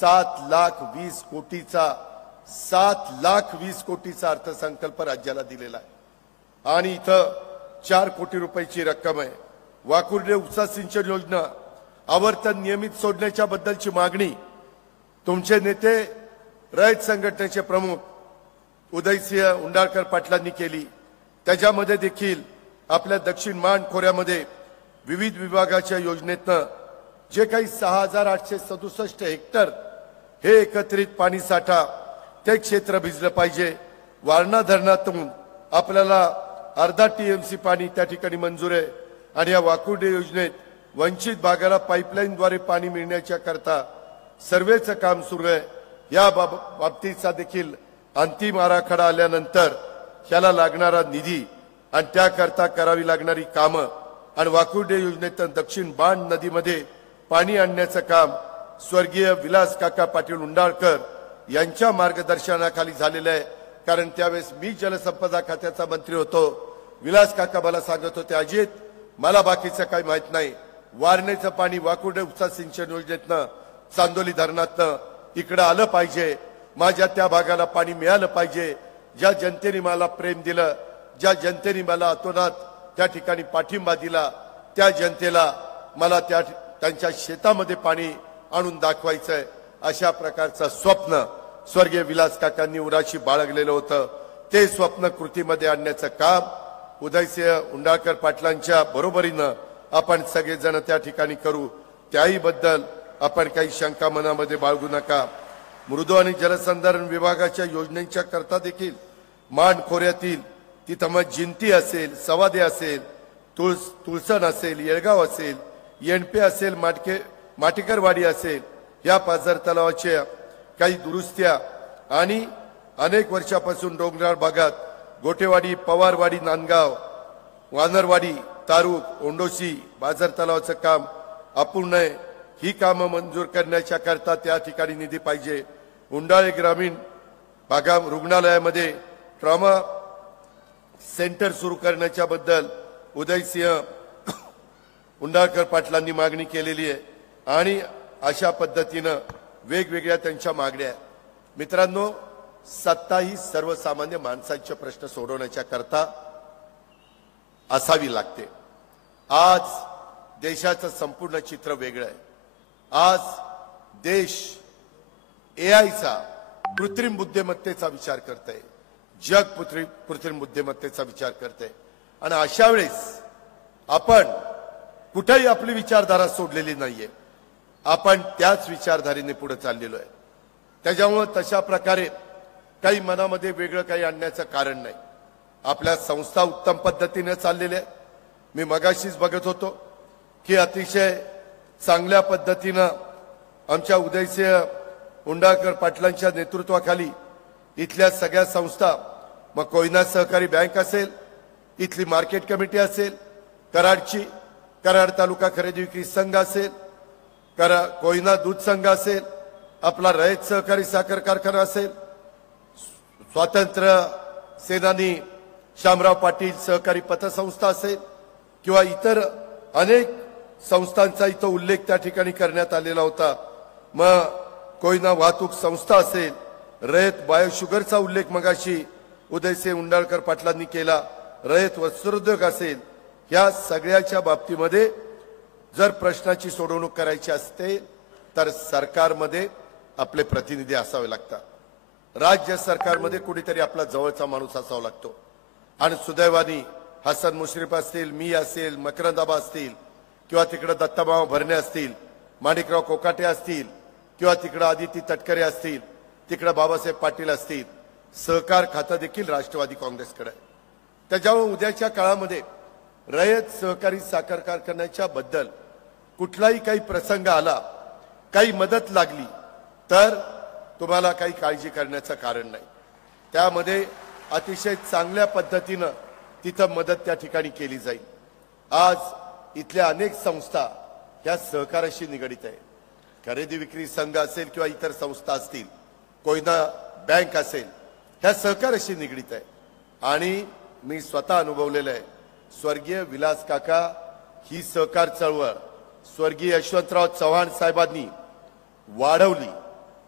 7,20,00,000 कोटीचा अर्थसंकल्प राज्याला दिलेला आहे आणि इथं 4 कोटी रुपयाची रक्कम आहे। वाकुर्डे उपसा सिंचन योजना आवर्तन नियमित सोडण्याच्या बद्दलची मागणी तुमचे नेते रयत संघटनेचे प्रमुख उदयसिंह उंडाळकर पाटलांनी केली। त्याच्यामध्ये देखील आपल्या दक्षिण मान खोऱ्यामध्ये विविध विभागाच्या योजनेतनं जे काही 6,867 हेक्टर हे एकत्रित पाणी साठा ते क्षेत्र भिजलं पाहिजे। वारणा धरणातून आपल्याला अर्धा TMC पाणी त्या ठिकाणी मंजूर आहे आणि या वाकुर्डे योजनेत वंचित भागाला पाईपलाईनद्वारे पाणी मिळण्याच्या करता सर्वेचं काम सुरू आहे। या बाबतीचा देखील अंतिम आराखडा आल्यानंतर त्याला लागणारा निधी आणि त्याकरता करावी लागणारी कामं आणि वाकुर्डे योजनेतून दक्षिण बाण नदीमध्ये पाणी आणण्याचं काम स्वर्गीय विलास काका पाटील उंडाळकर यांच्या मार्गदर्शनाखाली झालेलं आहे। कारण त्यावेळेस मी जलसंपदा खात्याचा मंत्री होतो। विलास काका मला सांगत होते, अजित मला बाकीचं काही माहित नाही, वारणेचं पाणी वाकुर्डे उपसा सिंचन योजनेतनं चांदोली धरणातनं इकडं आलं पाहिजे, माझ्या त्या भागाला पाणी मिळालं पाहिजे। ज्या जनतेने मला प्रेम दिलं, ज्या जनतेने मला अतोनात त्या ठिकाणी पाठिंबा दिला, त्या जनतेला मला त्यांच्या शेतामध्ये पाणी आणून दाखवायचंय, अशा प्रकारचं स्वप्न स्वर्गीय विलास काकांनी उराशी बाळगलेलं होतं। ते स्वप्न कृतीमध्ये आणण्याचं काम उदयसिंह उंडाळकर पाटलांच्या बरोबरीनं आपण सगळेजण त्या ठिकाणी करू। त्याही बद्दल आपण काही शंका मनामध्ये बाळगू नका। मृदू आणि जलसंधारण विभागाच्या योजनेच्या करता देखील मान खोऱ्यातील तिथं मग जिंती असेल, सवादे असेल, तुळसण असेल, येळगाव असेल, येणपे असेल, माटेकरवाडी असेल, या पाझर तलावाच्या काही दुरुस्त्या आणि अनेक वर्षापासून डोंगराळ भागात गोटेवाडी, पवारवाडी, नांदगाव, वानरवाडी, तारुक, ओंडोशी बाजार तलावाचं काम अपूर्ण आहे। ही कामं मंजूर करण्याच्या करता त्या ठिकाणी निधी पाहिजे। उंडाळे ग्रामीण भागा रुग्णालयामध्ये ट्रॉमा सेंटर सुरू करण्याच्या बद्दल उदयसिंह उंडाळकर पाटलांनी मागणी केलेली आहे आणि अशा पद्धतीनं वेगवेगळ्या त्यांच्या मागण्या आहेत। मित्रांनो, सत्ता ही सर्वसामान्य माणसांचे प्रश्न सोडवण्याच्या करता असावी लागते। आज देशाचं संपूर्ण चित्र वेगळं आहे। आज देश AIचा कृत्रिम बुद्धिमत्तेचा विचार करतंय, जग कृत्रिम बुद्धिमत्तेचा विचार करतंय आणि अशा वेळेस आपण कुठेही आपली विचारधारा सोडलेली नाहीये, आपण त्याच विचारधारेने पुढे चाललेलो आहे। त्याच्यामुळे तशा प्रकारे काही मनामध्ये वेगळं काही आणण्याचं कारण नाही। आपल्या संस्था उत्तम पद्धतीने चाललेल्या आहेत। मी मगाशीच बघत होतो की अतिशय चांगल्या पद्धतीनं आमच्या उदयसिंह उंडाळकर पाटलांच्या नेतृत्वाखाली इथल्या सगळ्या संस्था, मग कोयना सहकारी बँक असेल, इथली मार्केट कमिटी असेल, कराड तालुका खरेदी विक्री संघ असेल, कोयना दूध संघ असेल, आपला रयत सहकारी साखर कारखाना असेल, स्वातंत्र्य सेनानी शामराव पाटील सहकारी पतसंस्था असेल किंवा इतर अनेक संस्थांचा इथं उल्लेख त्या ठिकाणी करण्यात आलेला होता। मग कोयना वाहतूक संस्था असेल, रयत बायोशुगरचा उल्लेख मगाशी उदयसिंह उंडाळकर पाटलांनी केला, रयत वस्त्रोद्योग असेल, या सगळ्याच्या बाबतीमध्ये जर प्रश्नाची सोडवणूक करायची असते तर सरकारमध्ये आपले प्रतिनिधी असावे लागतात। राज्य सरकारमध्ये कुठेतरी आपला जवळचा माणूस असावा लागतो आणि सुदैवानी हसन मुश्रीफ असतील, मी असेल, मकरंदाबा असतील किंवा तिकडे दत्ताभाऊ भरणे असतील, माणिकराव कोकाटे असतील किंवा तिकडे आदिती तटकरे असतील, तिकडे बाबासाहेब पाटील असतील, सहकार खातं देखील राष्ट्रवादी काँग्रेसकडे आहे। त्याच्यामुळे उद्याच्या काळामध्ये रयत सहकारी साखर कारखान्याच्या बद्दल कुठलाही काही प्रसंग आला, काही मदत लागली तर तुम्हाला काही काळजी करण्याचं कारण नाही। त्यामध्ये अतिशय चांगल्या पद्धतीनं तिथं मदत त्या ठिकाणी केली जाईल। आज इथल्या अनेक संस्था या सहकाराशी निगडित आहे। खरेदी विक्री संघ असेल किंवा इतर संस्था असतील, कोयना बँक असेल, ह्या सहकार्याशी निगडीत आहे. आणि मी स्वतः अनुभवलेलं आहे. स्वर्गीय विलास काका ही सहकार चळवळ स्वर्गीय यशवंतराव चव्हाण साहेबांनी वाढवली,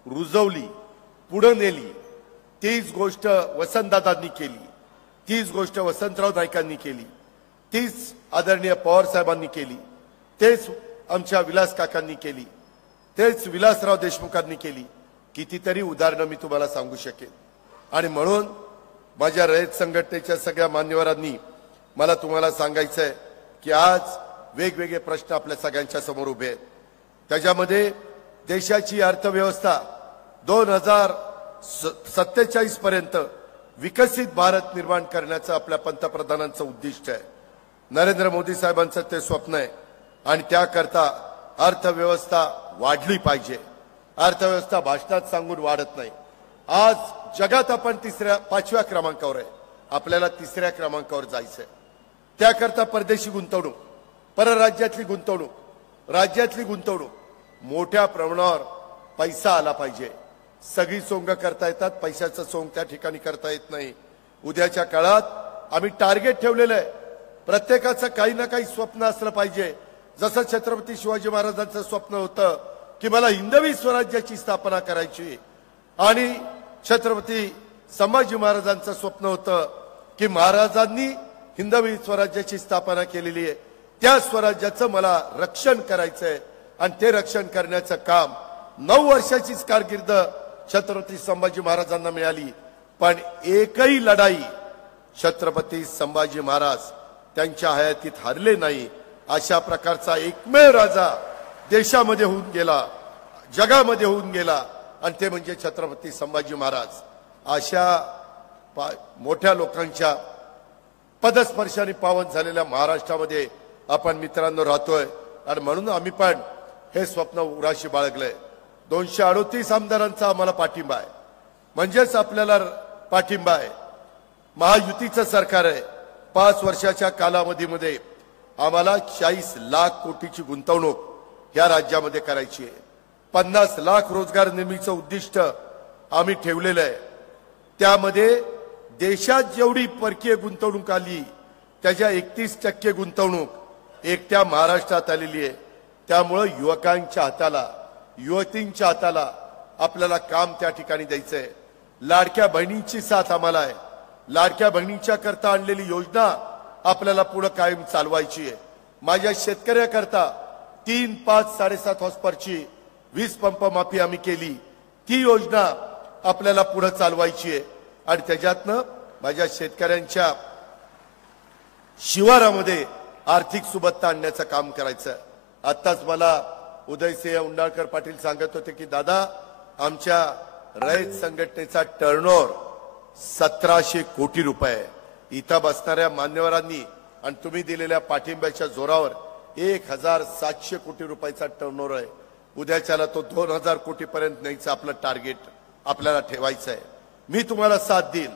रुजवली, पुढे नेली. तीच गोष्ट वसंतदादांनी केली, तीच गोष्ट वसंतराव नाईकांनी केली, तीच आदरणीय पवार साहेबांनी केली, तेच आमच्या विलास काकांनी केली, तेच विलासराव देशमुखांनी केली. कितीतरी उदाहरणं मी तुम्हाला सांगू शकेन. आणि म्हणून माझ्या रयत संघटनेच्या सगळ्या मान्यवरांनी मला तुम्हाला सांगायचं आहे की आज वेगवेगळे प्रश्न आपल्या सगळ्यांच्या समोर उभे आहेत. त्याच्यामध्ये देशाची अर्थव्यवस्था 2047 पर्यंत विकसित भारत निर्माण करण्याचं आपल्या पंतप्रधानांचं उद्दिष्ट आहे. नरेंद्र मोदी साहेबांचं ते स्वप्न आहे. आणि त्याकरता अर्थव्यवस्था वाढली पाहिजे. अर्थव्यवस्था भाषणात सांगून वाढत नाही. आज जगात आपण 5व्या क्रमांकावर आहे, आपल्याला 3ऱ्या क्रमांकावर जायचंय. त्याकरता परदेशी गुंतवणूक, परराज्यातली गुंतवणूक, राज्यातली गुंतवणूक, मोठ्या प्रमाणावर पैसा आला पाहिजे. सगळी सोंग करता येतात, पैशाचं सोंग त्या ठिकाणी करता येत नाही. उद्याच्या काळात आम्ही टार्गेट ठेवलेलं आहे. प्रत्येकाचं काही ना काही स्वप्न असलं पाहिजे. जसं छत्रपती शिवाजी महाराजांचं स्वप्न होतं की मला हिंदवी स्वराज्याची स्थापना करायची, आणि छत्रपती संभाजी महाराजांचं स्वप्न होतं की महाराजांनी हिंदवी स्वराज्याची स्थापना केलेली आहे, त्या स्वराज्याचं मला रक्षण करायचंय. आणि ते रक्षण करण्याचं काम 9 वर्षाचीच कारकीर्द छत्रपती संभाजी महाराजांना मिळाली. पण एकही लढाई छत्रपती संभाजी महाराज त्यांच्या हयातीत हरले नाही. अशा प्रकारचा एकमेव राजा देशामध्ये होऊन गेला, जगामध्ये होऊन गेला, आणि ते म्हणजे छत्रपती संभाजी महाराज. अशा मोठ्या लोकांच्या पदस्पर्शाने पावन झालेल्या महाराष्ट्रामध्ये आपण मित्रांनो राहतोय. आणि म्हणून आम्ही पण हे स्वप्न उराशी बाळगलंय. 238 आमदारांचा आम्हाला पाठिंबा आहे, म्हणजेच आपल्याला पाठिंबा आहे. महायुतीचं सरकार आहे. 5 वर्षाच्या कालावधीमध्ये आम्हाला 40 लाख कोटीची गुंतवणूक या राज्यामध्ये करायची आहे. 50 लाख रोजगार निर्मितीचं उद्दिष्ट आम्ही ठेवलेलं आहे. त्यामध्ये देशात जेवढी परकीय गुंतवणूक आली त्याच्या 31% गुंतवणूक एकट्या महाराष्ट्रात आलेली आहे. त्यामुळं युवकांच्या हाताला, युवतींच्या हाताला आपल्याला काम त्या ठिकाणी द्यायचंय. लाडक्या बहिणींची साथ आम्हाला आहे. लाडक्या बहिणींच्या करता आणलेली योजना आपल्याला पुढे कायम चालवायची आहे. माझ्या शेतकऱ्याकरता 3, 5, 7.5 हॉर्सपावरची वीज पंप माफी आम्ही केली. ती योजना आपल्याला पुढे चालवायची आहे. आणि त्याच्यातनं माझ्या शेतकऱ्यांच्या शिवारामध्ये आर्थिक सुबत्ता आणण्याचं काम करायचं. आत्ताच मला उदयसिंह उंडाळकर पाटील सांगत होते की दादा, आमच्या रयत संघटनेचा टर्नओव्हर 1700 कोटी रुपये. इथं बसणाऱ्या मान्यवरांनी आणि तुम्ही दिलेल्या पाठिंब्याच्या जोरावर 1700 कोटी रुपयाचा टर्नओव्हर आहे. उद्याच्याला तो 2000 कोटीपर्यंत न्यायचं आपलं टार्गेट आपल्याला ठेवायचं आहे. मी तुम्हाला साथ देईल,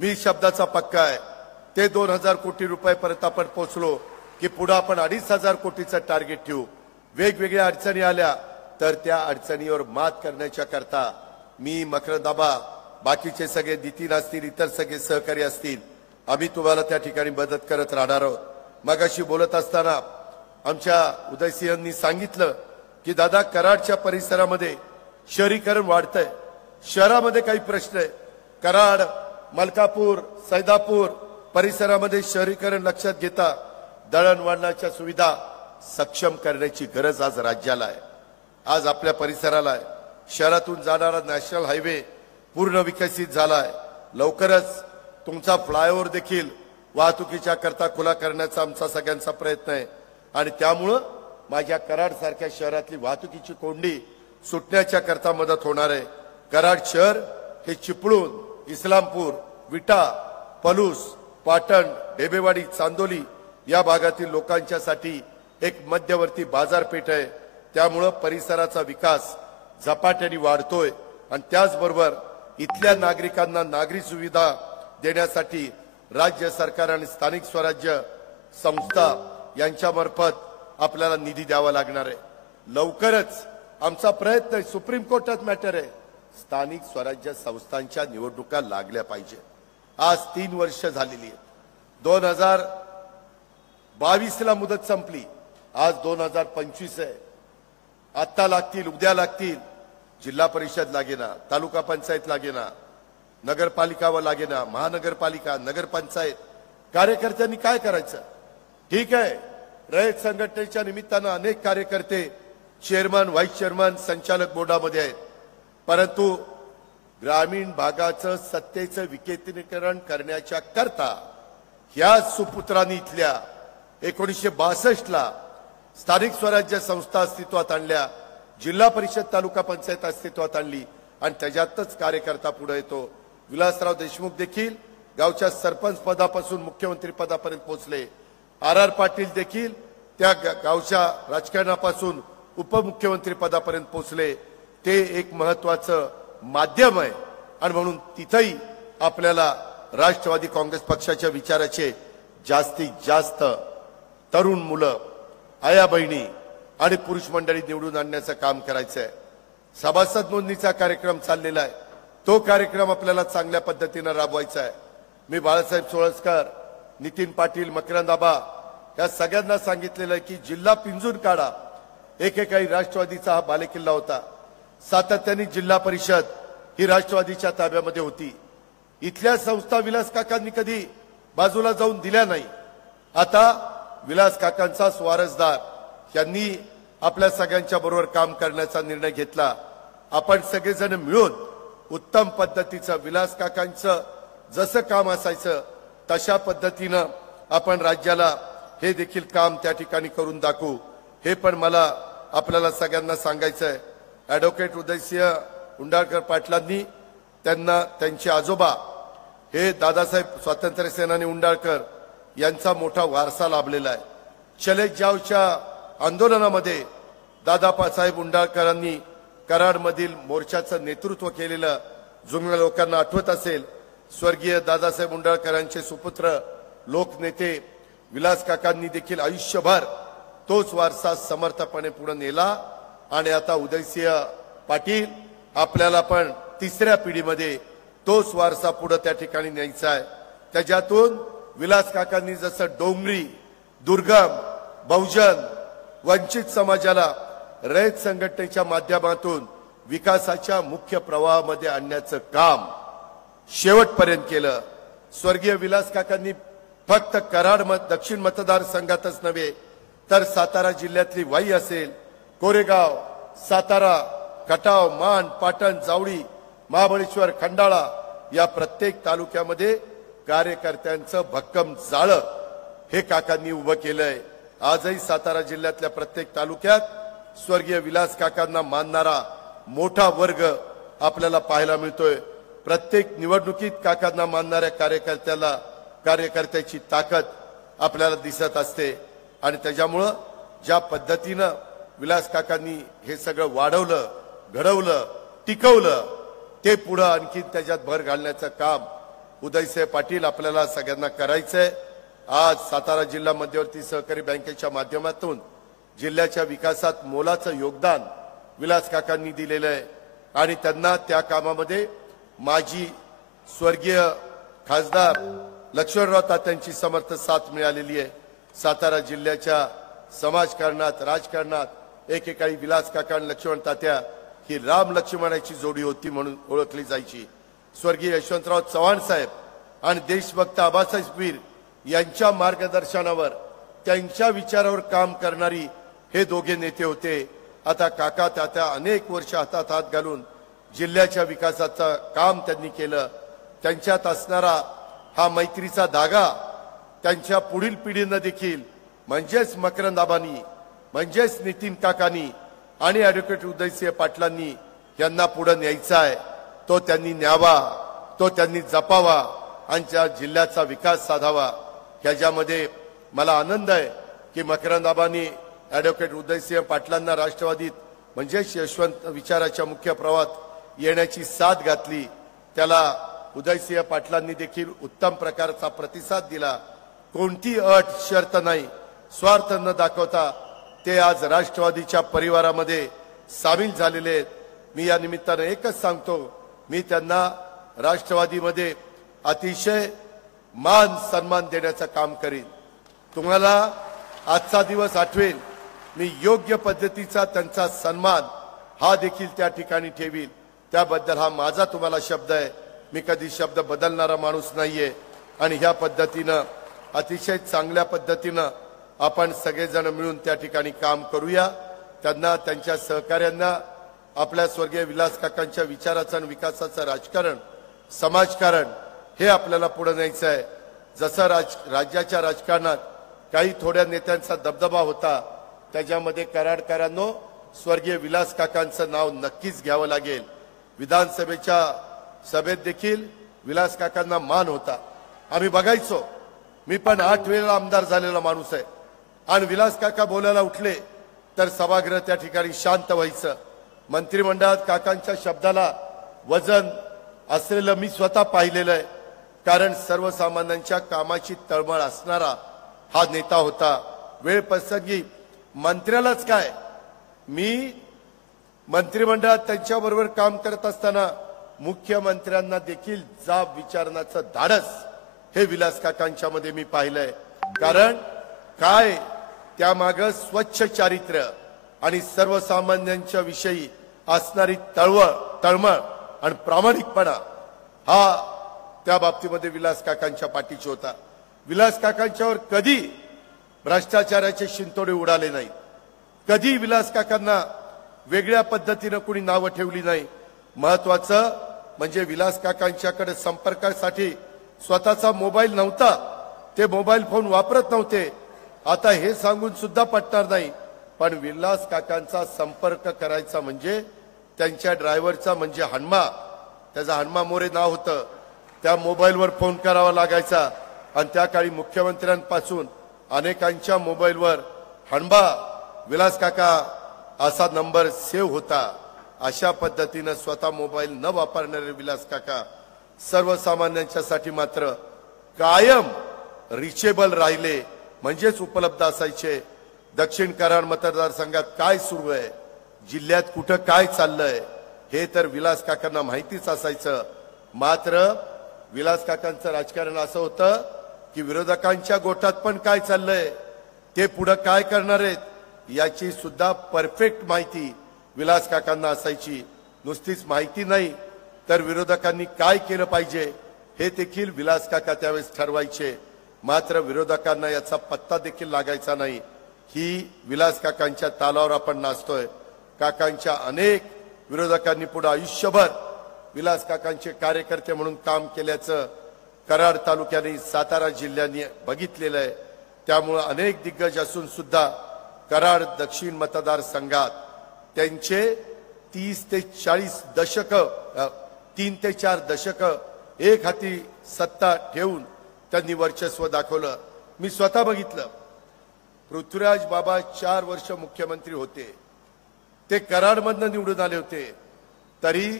मी शब्दाचा पक्का आहे. ते 2000 कोटी रुपयापर्यंत आपण पोहोचलो की पुढे आपण 2500 कोटीचं टार्गेट ठेवू. वेगवेगळ्या अडचणी आल्या तर त्या अडचणीवर मात करण्याच्या करता मी, मकरंदाबा, बाकीचे सगळे नितीन असतील, इतर सगळे सहकारी असतील, आम्ही तुम्हाला त्या ठिकाणी मदत करत राहणार आहोत. मगाशी बोलत असताना आमच्या उदयसिंहांनी सांगितलं की दादा, कराडच्या परिसरामध्ये शहरीकरण वाढतंय. शहरामध्ये काही प्रश्न आहे. कराड, मलकापूर, सैदापूर परिसरामध्ये शहरीकरण लक्षात घेता दळणवळणाच्या सुविधा सक्षम करण्याची गरज आज राज्याला आहे, आज आपल्या परिसराला आहे. शहरातून जाणारा नॅशनल हायवे पूर्ण विकसित झाला आहे. लवकरच तुमचा फ्लायओव्हर देखील वाहतुकीच्या करता खुला करण्याचा आमचा सगळ्यांचा प्रयत्न आहे. आणि त्यामुळं माझ्या कराड सारख्या शहरातली वाहतुकीची कोंडी सुटण्याच्या करता मदत होणार आहे. कराड शहर हे चिपळूण, इस्लामपूर, विटा, पलूस, पाटण, ढेबेवाडी, चांदोली या भागातील लोकांच्यासाठी एक मध्यवर्ती बाजारपेठ आहे. त्यामुळं परिसराचा विकास झपाट्याने वाढतोय. आणि त्याचबरोबर इथल्या नागरिकांना नागरी सुविधा देण्यासाठी राज्य सरकार आणि स्थानिक स्वराज्य संस्था यांच्यामार्फत आपल्याला निधी द्यावा लागणार आहे. लवकरच आमचा प्रयत्न आहे, सुप्रीम कोर्टात मॅटर आहे, स्थानिक स्वराज्य संस्थांच्या निवडणुका लागल्या पाहिजे. आज 3 वर्ष झालेली आहेत. 2022ला मुदत संपली, आज 2025 आहे. आता लागतील, उद्या लागतील. जिल्हा परिषद लागेना, तालुका पंचायत लागेना, नगरपालिका व लागेना, महानगरपालिका, नगरपंचायत. कार्यकर्त्यांनी काय करायचं? ठीक आहे, रयत संघटनेच्या निमित्तानं अनेक कार्यकर्ते चेअरमन, व्हाईस चेअरमन, संचालक बोर्डामध्ये आहेत. परंतु ग्रामीण भागाचं सत्तेचं विकेंद्रीकरण करण्याच्या करता ह्या सुपुत्रांनी इथल्या 1962ला स्थानिक स्वराज्य संस्था अस्तित्वात आणल्या, जिल्हा परिषद, तालुका पंचायत अस्तित्वात आणली आणि त्याच्यातच कार्यकर्ता पुढे येतो. विलासराव देशमुख देखील गावच्या सरपंच पदापासून मुख्यमंत्री पदापर्यंत पोहोचले. आर पाटील देखील त्या गावच्या राजकारणापासून उपमुख्यमंत्री पदापर्यंत पोहोचले. ते एक महत्वाचं माध्यम आहे आणि म्हणून तिथेही आपल्याला राष्ट्रवादी काँग्रेस पक्षाच्या विचाराचे जास्तीत जास्त तरुण मुलं, आया बहिणी आणि पुरुष मंडळी निवडून आणण्याचं काम करायचं आहे. सभासद नोंदणीचा कार्यक्रम चाललेला आहे, तो कार्यक्रम आपल्याला चांगल्या पद्धतीने राबवायचा आहे. मी बाळासाहेब सोळसकर, नितीन पाटील, मकरंद आबा या सगळ्यांना सांगितलेलं आहे की जिल्हा पिंजून काढा. एकेकाळी राष्ट्रवादीचा हा बालेकिल्ला होता. सातत्याने जिल्हा परिषद ही राष्ट्रवादीच्या ताब्यामध्ये होती. इथल्या संस्था विलास काकांनी कधी बाजूला जाऊन दिल्या नाही. आता विलास काकांचा वारसदार यांनी आपल्या सगळ्यांच्या बरोबर काम करण्याचा निर्णय घेतला. आपण सगळेजण मिळून उत्तम पद्धतीचं विलास काकांचं जसं काम असायचं तशा पद्धतीनं आपण राज्याला हे देखील काम त्या ठिकाणी करून दाखवू. हे पण मला आपल्याला सगळ्यांना सांगायचं आहे. ॲडव्होकेट उदयसिंह उंडाळकर पाटलांनी त्यांना त्यांचे आजोबा हे दादासाहेब स्वातंत्र्य सेनानी उंडाळकर यांचा मोठा वारसा लाभलेला आहे. चले जावच्या आंदोलनामध्ये दादासाहेब उंडाळकरांनी कराडमधील मोर्चाचं नेतृत्व केलेलं जुन्या लोकांना आठवत असेल. स्वर्गीय दादासाहेब उंडाळकरांचे सुपुत्र लोकनेते विलास काकांनी देखील आयुष्यभर तोच वारसा समर्थपणे पुढे नेला आणि आता उदयसिंह पाटील आपल्याला पण तिसऱ्या पिढीमध्ये तोच वारसा पुढे त्या ठिकाणी न्यायचा आहे. त्याच्यातून विलास काकांनी जसं डोंगरी, दुर्गम, बहुजन, वंचित समाजाला रयत संघटनेच्या माध्यमातून विकासाच्या मुख्य प्रवाहामध्ये आणण्याचं काम शेवटपर्यंत केलं. स्वर्गीय विलास काकांनी फक्त कराड दक्षिण मतदारसंघातच नव्हे तर सातारा जिल्ह्यातली वाई असेल, कोरेगाव, सातारा, खटाव, मान, पाटण, जावळी, महाबळेश्वर, खंडाळा या प्रत्येक तालुक्यामध्ये कार्यकर्त्यांचं भक्कम जाळं हे काकांनी उभं केलंय. आजही सातारा जिल्ह्यातल्या प्रत्येक तालुक्यात स्वर्गीय विलास काकांना मानणारा मोठा वर्ग आपल्याला पाहायला मिळतोय. प्रत्येक निवडणुकीत काकांना मानणाऱ्या कार्यकर्त्याची ताकद आपल्याला दिसत असते आणि त्याच्यामुळं ज्या पद्धतीनं विलास काकांनी हे सगळं वाढवलं, घडवलं, टिकवलं ते पुढं आणखी त्याच्यात भर घालण्याचं काम उदयसिंह पाटील आपल्याला सगळ्यांना करायचंय. आज सातारा जिल्हा मध्यवर्ती सहकारी बँकेच्या माध्यमातून जिल्ह्याच्या विकासात मोलाचं योगदान विलास काकांनी दिलेलं आहे आणि त्यांना त्या कामामध्ये माजी स्वर्गीय खासदार लक्ष्मणराव तात्यांची समर्थ साथ मिळालेली आहे. सातारा जिल्ह्याच्या समाजकारणात, राजकारणात एकेकाळी विलास काका आणि लक्ष्मण तात्या ही राम लक्ष्मणाची जोडी होती म्हणून ओळखली जायची. स्वर्गीय यशवंतराव चव्हाण साहेब आणि देशभक्त आबासाहेब वीर यांच्या मार्गदर्शनावर, त्यांच्या विचारावर काम करणारी हे दोघे नेते होते. आता काका तात्या अनेक वर्ष हातात हात घालून जिल्ह्याच्या विकासाचं काम त्यांनी केलं. त्यांच्यात असणारा हा मैत्रीचा धागा त्यांच्या पुढील पिढीनं देखील म्हणजेच मकरंद आबांनी, म्हणजेच नितीन काकांनी आणि ॲडव्होकेट उदयसिंह पाटलांनी यांना पुढे न्यायचा आहे. तो त्यांनी न्यावा, तो त्यांनी जपावा आणि त्या जिल्ह्याचा विकास साधावा. ह्याच्यामध्ये मला आनंद आहे की मकरंद आबांनी ॲडव्होकेट उदयसिंह पाटलांना राष्ट्रवादीत म्हणजेच यशवंत विचाराच्या मुख्य प्रवाहात येण्याची साथ घातली. त्याला उदयसिंह पाटलांनी देखील उत्तम प्रकारचा प्रतिसाद दिला. कोणती अट शर्त नाही, स्वार्थ न दाखवता ते आज राष्ट्रवादीच्या परिवारामध्ये सामील झालेले आहेत. मी या निमित्ताने एकच सांगतो, मी त्यांना राष्ट्रवादीमध्ये अतिशय मान सन्मान देण्याचं काम करीन. तुम्हाला आजचा दिवस आठवेल. मी योग्य पद्धतीचा त्यांचा सन्मान हा देखील त्या ठिकाणी ठेवील. त्याबद्दल हा माझा तुम्हाला शब्द आहे. मी कधी शब्द बदलणारा माणूस नाहीये. आणि ह्या पद्धतीनं अतिशय चांगल्या पद्धतीनं आपण सगळेजण मिळून त्या ठिकाणी काम करूया. त्यांना, त्यांच्या सहकार्यांना आपल्या स्वर्गीय विलास काकांच्या विचाराचं आणि विकासाचं राजकारण, समाजकारण हे आपल्याला पुढे न्यायचं आहे. जसं राज्याच्या राजकारणात काही थोड्या नेत्यांचा दबदबा होता, त्याच्यामध्ये कराडकरांनो स्वर्गीय विलास काकांचं नाव नक्कीच घ्यावं लागेल. विधानसभेच्या सभेत देखील विलास काकांना मान होता. आम्ही बघायचो. मी पण 8 वेळा आमदार झालेला माणूस आहे. आणि विलास काका बोलायला उठले तर सभागृह त्या ठिकाणी शांत व्हायचं. मंत्रिमंडळात काकांच्या शब्दाला वजन असलेलं मी स्वतः पाहिलेलं आहे. कारण सर्वसामान्यांच्या कामाची तळमळ असणारा हा नेता होता. वेळ प्रसंगी मंत्र्यालाच काय, मी मंत्रिमंडळात त्यांच्याबरोबर काम करत असताना मुख्यमंत्र्यांना देखील जाब विचारण्याचं धाडस हे विलास काकांच्या मध्ये मी पाहिलंय. कारण काय त्यामागे स्वच्छ चारित्र्य आणि सर्वसामान्यांच्या विषयी असणारी तळमळ आणि प्रामाणिकपणा हा त्या बाबतीमध्ये विलास काकांच्या पाठीशी होता. विलास काकांच्यावर कधी भ्रष्टाचाराचे शिंतोडे उडाले नाही. कधी विलास काकांना वेगळ्या पद्धतीनं कुणी नावं ठेवली नाही. महत्वाचं म्हणजे विलास काकांच्याकडे संपर्कासाठी स्वतःचा मोबाईल नव्हता. ते मोबाईल फोन वापरत नव्हते. आता हे सांगून सुद्धा पटणार नाही, पण विलास काकांचा संपर्क करायचा म्हणजे त्यांच्या ड्रायव्हरचा म्हणजे हनुमा, त्याचा हनुमा मोरे नाव होतं, त्या मोबाईलवर फोन करावा लागायचा. आणि त्या काळी मुख्यमंत्र्यांपासून अनेकांच्या मोबाईलवर हनुमा विलास काका असा नंबर सेव्ह होता. अशा पद्धतीनं स्वतः मोबाईल न वापरणारे विलास काका सर्वसामान्यांच्यासाठी मात्र कायम रिचेबल राहिले, म्हणजेच उपलब्ध असायचे. दक्षिण कराड मतदारसंघात काय सुरू आहे, जिल्ह्यात कुठं काय चाललंय हे तर विलास काकांना माहितीच असायचं. मात्र विलास काकांचं राजकारण असं होतं की विरोधकांच्या गोटात पण काय चाललंय, ते पुढे काय करणार आहेत याची सुद्धा परफेक्ट माहिती विलास काकांना असायची. नुसतीच माहिती नाही तर विरोधकांनी काय केलं पाहिजे हे देखील विलास काका त्यावेळेस ठरवायचे. मात्र विरोधकांना याचा पत्ता देखील लागायचा नाही. ही विलास काकांच्या तालावर आपण नाचतोय. काकांच्या अनेक विरोधकांनी पुढे आयुष्यभर विलास काकांचे कार्यकर्ते म्हणून काम केल्याचं कराड तालुक्याने, सातारा जिल्ह्याने बघितलेलं आहे. त्यामुळे अनेक दिग्गज असून सुद्धा कराड दक्षिण मतदारसंघात त्यांचे 30 ते 40 दशक, 3 ते 4 दशक एक हाती सत्ता ठेवून त्यांनी वर्चस्व दाखवलं. मी स्वतः बघितलं. पृथ्वीराज बाबा 4 वर्ष मुख्यमंत्री होते. ते कराडमधनं निवडून आले होते. तरी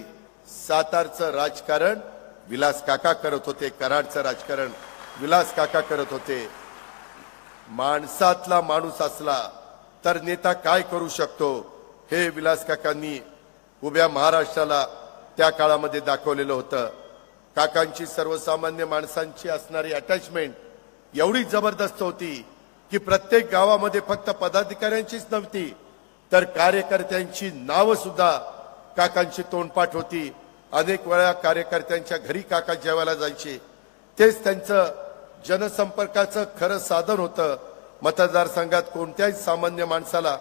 सातारचं राजकारण विलास काका करत होते, कराडचं राजकारण विलास काका करत होते. माणसातला माणूस असला तर नेता काय करू शकतो हे विलास काकांनी उभ्या महाराष्ट्राला त्या काळामध्ये दाखवलेलं होतं. काकांची सर्वसामान्य माणसांची असणारी अटॅचमेंट एवढी जबरदस्त होती की प्रत्येक गावामध्ये फक्त पदाधिकाऱ्यांचीच नव्हती तर कार्यकर्त्यांची नावं सुद्धा काकांची तोंडपाठ होती. अनेक वेळा कार्यकर्त्यांच्या घरी काका जेवायला जायचे. तेच त्यांचं जनसंपर्काचं खरं साधन होतं. मतदारसंघात कोणत्याही सामान्य माणसाला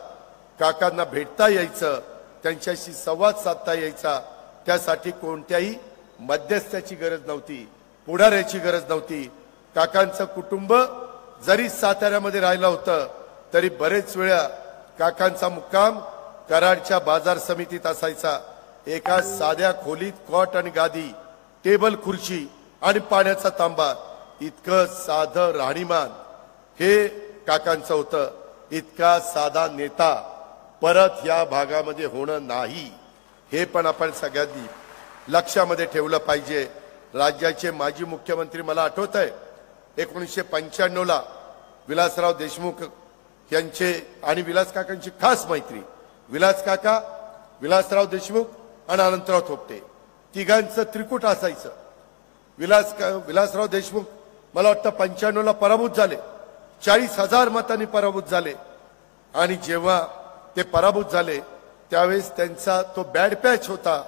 काकांना भेटता यायचं, त्यांच्याशी संवाद साधता यायचा. त्यासाठी कोणत्याही मध्यस्थाची गरज नव्हती, पुढाऱ्याची गरज नव्हती. काकांचं कुटुंब जरी साताऱ्यामध्ये राहिलं होतं तरी बरेच वेळा काकांचा मुक्काम कराडच्या बाजार समितीत असायचा. एका साध्या खोलीत कॉट आणि गादी, टेबल खुर्ची आणि पाण्याचा तांबा, इतकं साधं राहणीमान हे काकांचं होतं. इतका साधा नेता परत या भागामध्ये होणं नाही, हे पण आपण सगळ्यांनी लक्षामध्ये ठेवलं पाहिजे. राज्याचे माजी मुख्यमंत्री, मला आठवत आहे 1995ला विलासराव देशमुख यांचे आणि विलास काकांची खास मैत्री. विलास काका विलासराव देशमुख आणि अनंतराव थोपटे तिघांचं त्रिकूट असायचं. विलासराव देशमुख मला वाटतं 95ला पराभूत झाले, 40,000 मतांनी पराभूत झाले. आणि जेव्हा ते पराभूत झाले त्यावेळेस त्यांचा तो बॅड पॅच होता.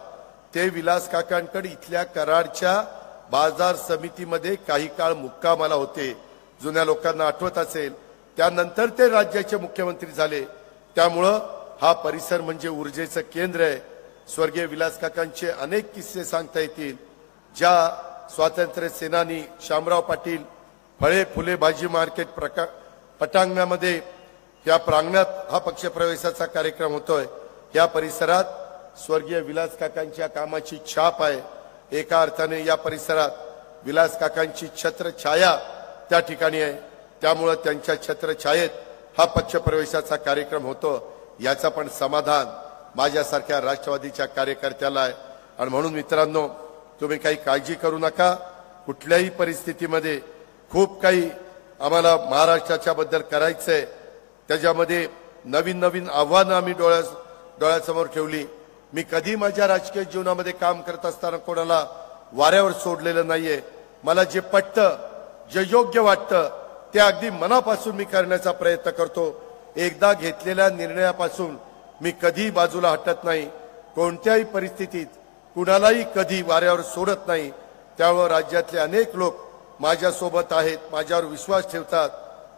ते विलास काकांकडे इथल्या कराडच्या बाजार समितीमध्ये काही काळ मुक्कामाला होते. जुन्या लोकांना आठवत असेल. त्यानंतर ते राज्याचे मुख्यमंत्री झाले. त्यामुळं हा परिसर म्हणजे ऊर्जेचं केंद्र आहे. स्वर्गीय विलास काकांचे अनेक किस्से सांगता येतील. ज्या स्वातंत्र्य सेनानी शामराव पाटील फळे फुले भाजी मार्केट पटांगणामध्ये या प्रांगणात हा पक्षप्रवेशाचा कार्यक्रम होतोय. या परिसरात स्वर्गीय विलास काकांच्या कामाची छाप आहे. एका अर्थाने या परिसरात विलास काकांची छत्रछाया त्या ठिकाणी आहे. त्यामुळे त्यांच्या छत्रछायेत हा पक्षप्रवेशाचा कार्यक्रम होतो याचा पण समाधान माझ्यासारख्या राष्ट्रवादीच्या कार्यकर्त्याला आहे. आणि म्हणून मित्रांनो, तुम्ही काही काळजी करू नका. कुठल्याही परिस्थितीमध्ये खूप काही आम्हाला महाराष्ट्राच्या बद्दल करायचंय. त्याच्यामध्ये नवीन नवीन आव्हानं आम्ही डोळ्यासमोर ठेवली. मी कधी माझ्या राजकीय जीवनामध्ये काम करत असताना कोणाला वाऱ्यावर सोडलेलं नाहीये. मला जे पटतं, जे योग्य वाटतं ते अगदी मनापासून मी करण्याचा प्रयत्न करतो. एकदा घेतलेल्या निर्णयापासून मी कधी बाजूला हटत नाही. कोणत्याही परिस्थितीत कुणालाही कधी वाऱ्यावर सोडत नाही. त्यामुळे राज्यातले अनेक लोक माझ्यासोबत आहेत, माझ्यावर विश्वास ठेवतात.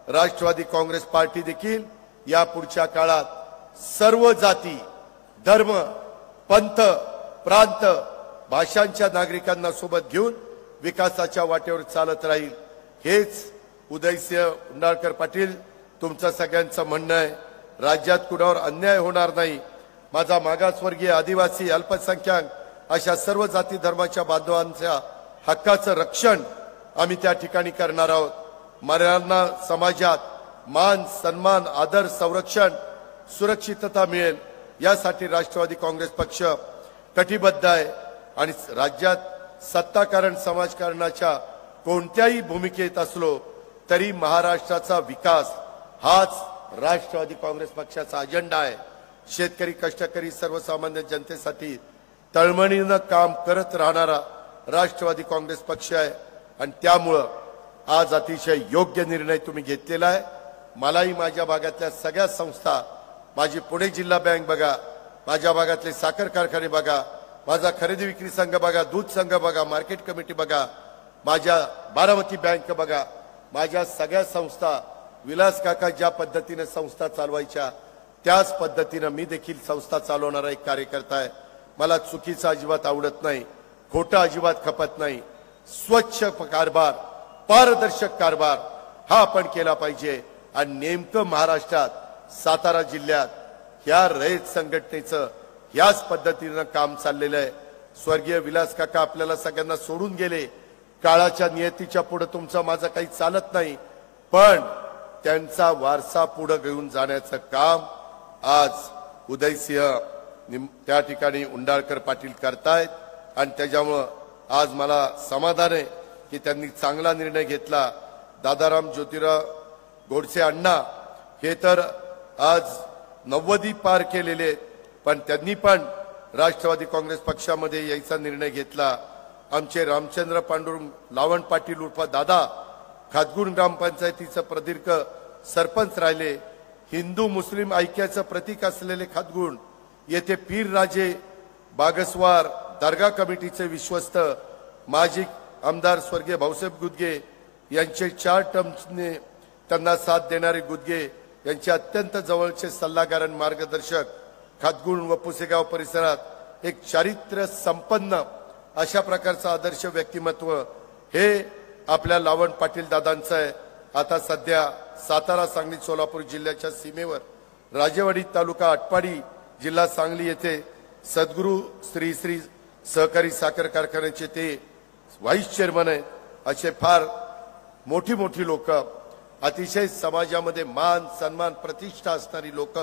राष्ट्रवादी काँग्रेस पार्टी देखील या पुढच्या काळात सर्व जाती, धर्म, पंथ, प्रांत, भाषांच्या नागरिकांना सोबत घेऊन विकासाच्या वाटेवर चालत राहील. हेच उदयसिंह उंडाळकर पाटील तुमचं सगळ्यांचं म्हणणं आहे. राज्यात कुणावर अन्याय होणार नाही. माझा मागासवर्गीय, आदिवासी, अल्पसंख्याक अशा सर्व जाती धर्माच्या बांधवांच्या हक्काचं रक्षण आम्ही त्या ठिकाणी करणार आहोत. मर्यादा समाजात मान, सन्मान, आदर, संरक्षण, सुरक्षितता मिळेल यासाठी राष्ट्रवादी काँग्रेस पक्ष कटिबद्ध आहे. आणि राज्यात सत्ताकारण समाजकारणाच्या कोणत्याही भूमिकेत असलो तरी महाराष्ट्राचा विकास हाच राष्ट्रवादी काँग्रेस पक्षाचा अजेंडा आहे. शेतकरी, कष्टकरी, सर्वसामान्य जनतेसाठी तळमळीनं काम करत राहणारा राष्ट्रवादी काँग्रेस पक्ष आहे. आणि त्यामुळं आज अतिशय योग्य निर्णय तुम्ही घेतलेला आहे. मलाही माझ्या भागातल्या सगळ्या संस्था, माझी पुणे जिल्हा बँक बघा, माझ्या भागातले साखर कारखाने बघा, माझा खरेदी विक्री संघ बघा, दूध संघ बघा, मार्केट कमिटी बघा, माझ्या बारामती बँक बघा, माझ्या सगळ्या संस्था विलास काका ज्या पद्धतीने संस्था चालवायच्या त्याच पद्धतीने मी देखील संस्था चालवणारा एक कार्यकर्ता आहे. मला चुकीचं अजिबात आवडत नाही, खोटं अजिबात खपत नाही. स्वच्छ कारभार, पारदर्शक कारभार हा आपण केला पाहिजे. आणि नेमकं महाराष्ट्रात सातारा जिल्ह्यात ह्या रयत संघटनेचं ह्याच पद्धतीनं काम चाललेलं आहे. स्वर्गीय विलास काका आपल्याला सगळ्यांना सोडून गेले. काळाच्या नियतीच्या पुढे तुमचं माझं काही चालत नाही, पण त्यांचा वारसा पुढे घेऊन जाण्याचं काम आज उदयसिंह त्या ठिकाणी उंडाळकर पाटील करतायत. आणि त्याच्यामुळं आज मला समाधान आहे की त्यांनी चांगला निर्णय घेतला. दादाराम ज्योतिराव गोडसे अण्णा हे तर आज 90 पार केलेले आहेत, पण त्यांनी पण राष्ट्रवादी काँग्रेस पक्षामध्ये यायचा निर्णय घेतला. आमचे रामचंद्र पांडुरंग लावण पाटील उर्फ दादा खातगुण ग्रामपंचायतीचं प्रदीर्घ सरपंच राहिले. हिंदू मुस्लिम ऐक्याचं प्रतीक असलेले खातगुण येथे पीर राजे बागसवार दर्गा कमिटीचे विश्वस्त माजी आमदार स्वर्गीय भाऊसाहेब गुदगे यांचे 4 टर्म्सने त्यांना साथ देणारे गुदगे यांचे अत्यंत जवळचे सल्लागार आणि मार्गदर्शक. खातगुण व पुसेगाव परिसरात एक चारित्र्य संपन्न अशा प्रकारचं आदर्श व्यक्तिमत्व हे आपल्या लावण पाटील दादांचं आहे. आता सध्या सातारा, सांगली, सोलापूर जिल्ह्याच्या सीमेवर राजेवाडी तालुका आटपाडी जिल्हा सांगली येथे सद्गुरू श्री श्री सहकारी साखर कारखान्याचे ते व्हाईस चेअरमन आहेत. असे फार मोठी मोठी लोक, अतिशय समाजामध्ये मान, सन्मान, प्रतिष्ठा असणारी लोक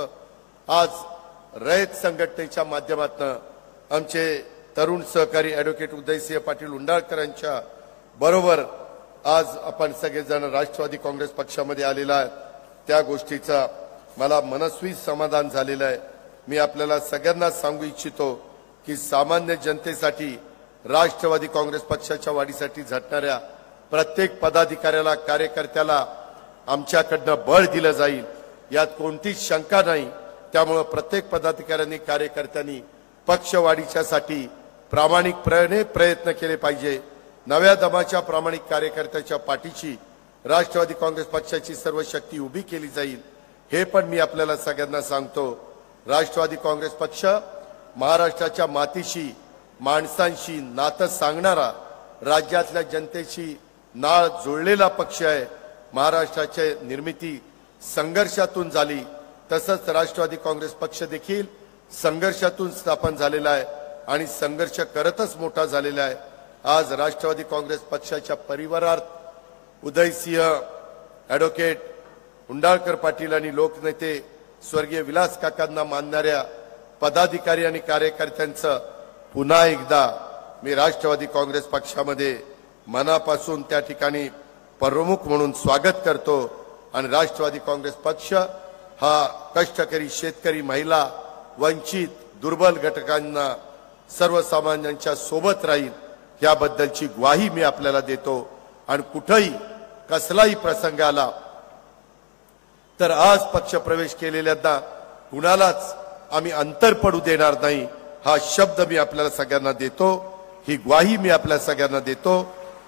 आज रयत संघटनेच्या माध्यमातून आमचे तरुण सहकारी ॲडव्होकेट उदयसिंह पाटील उंडाळकरांच्या बरोबर आज आपण सगळेजण राष्ट्रवादी काँग्रेस पक्षामध्ये आलेला आहे. त्या गोष्टीचा मला मनस्वी समाधान झालेलं आहे. मी आपल्याला सगळ्यांना सांगू इच्छितो की सामान्य जनतेसाठी राष्ट्रवादी काँग्रेस पक्षाच्या वाढीसाठी झटणाऱ्या प्रत्येक पदाधिकाऱ्याला कार्यकर्त्याला आमच्याकडनं बळ दिलं जाईल यात कोणतीच शंका नाही। त्यामुळे प्रत्येक पदाधिकाऱ्यांनी कार्यकर्त्यांनी पक्षवाढीच्यासाठी प्रामाणिकपणे प्रयत्न केले पाहिजे। नव्या दमाच्या प्रामाणिक कार्यकर्त्याच्या पाठीशी राष्ट्रवादी काँग्रेस पक्षाची सर्व शक्ती उभी केली जाईल हे पण मी आपल्याला सगळ्यांना सांगतो। राष्ट्रवादी काँग्रेस पक्ष महाराष्ट्राच्या मातीशी माणसांशी नातं सांगणारा राज्यातल्या जनतेशी नाळ जोडलेला पक्ष आहे। महाराष्ट्राची निर्मिती संघर्षातून झाली तसंच राष्ट्रवादी काँग्रेस पक्ष देखील संघर्षातून स्थापन झालेला आहे आणि संघर्ष करतच मोठा झालेला आहे। आज राष्ट्रवादी काँग्रेस पक्षाच्या परिवारात उदयसिंह ॲडव्होकेट उंडाळकर पाटील आणि लोकनेते स्वर्गीय विलास काकांना मानणाऱ्या पदाधिकारी आणि कार्यकर्त्यांचं पुन्हा एकदा मी राष्ट्रवादी काँग्रेस पक्षामध्ये मनापासून त्या ठिकाणी प्रमुख म्हणून स्वागत करतो आणि राष्ट्रवादी काँग्रेस पक्ष हा कष्टकरी शेतकरी महिला वंचित दुर्बल घटकांना सर्वसामान्यांच्या सोबत राहील याबद्दलची ग्वाही मी आपल्याला देतो। आणि कुठेही कसलाही प्रसंग आला तर आज पक्ष प्रवेश केलेल्यांना कुणालाच आम्ही अंतर पडू देणार नाही हा शब्द मी आपल्याला सगळ्यांना देतो, ही ग्वाही मी आपल्या सगळ्यांना देतो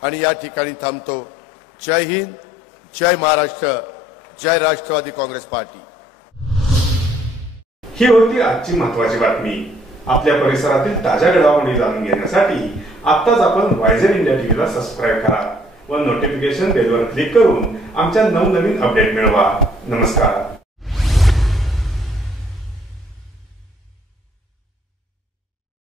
आणि या ठिकाणी थांबतो। जय हिंद, जय महाराष्ट्र, जय राष्ट्रवादी काँग्रेस पार्टी। ही होती आजची महत्त्वाची बातमी। आपल्या परिसरातील ताज्या घडामोडी जाणून घेण्यासाठी आत्ताच आपण वायझर इंडिया टीव्हीला सबस्क्राईब करा व नोटिफिकेशन बेलवर क्लिक करून आमच्या नवनवीन अपडेट मिळवा। नमस्कार।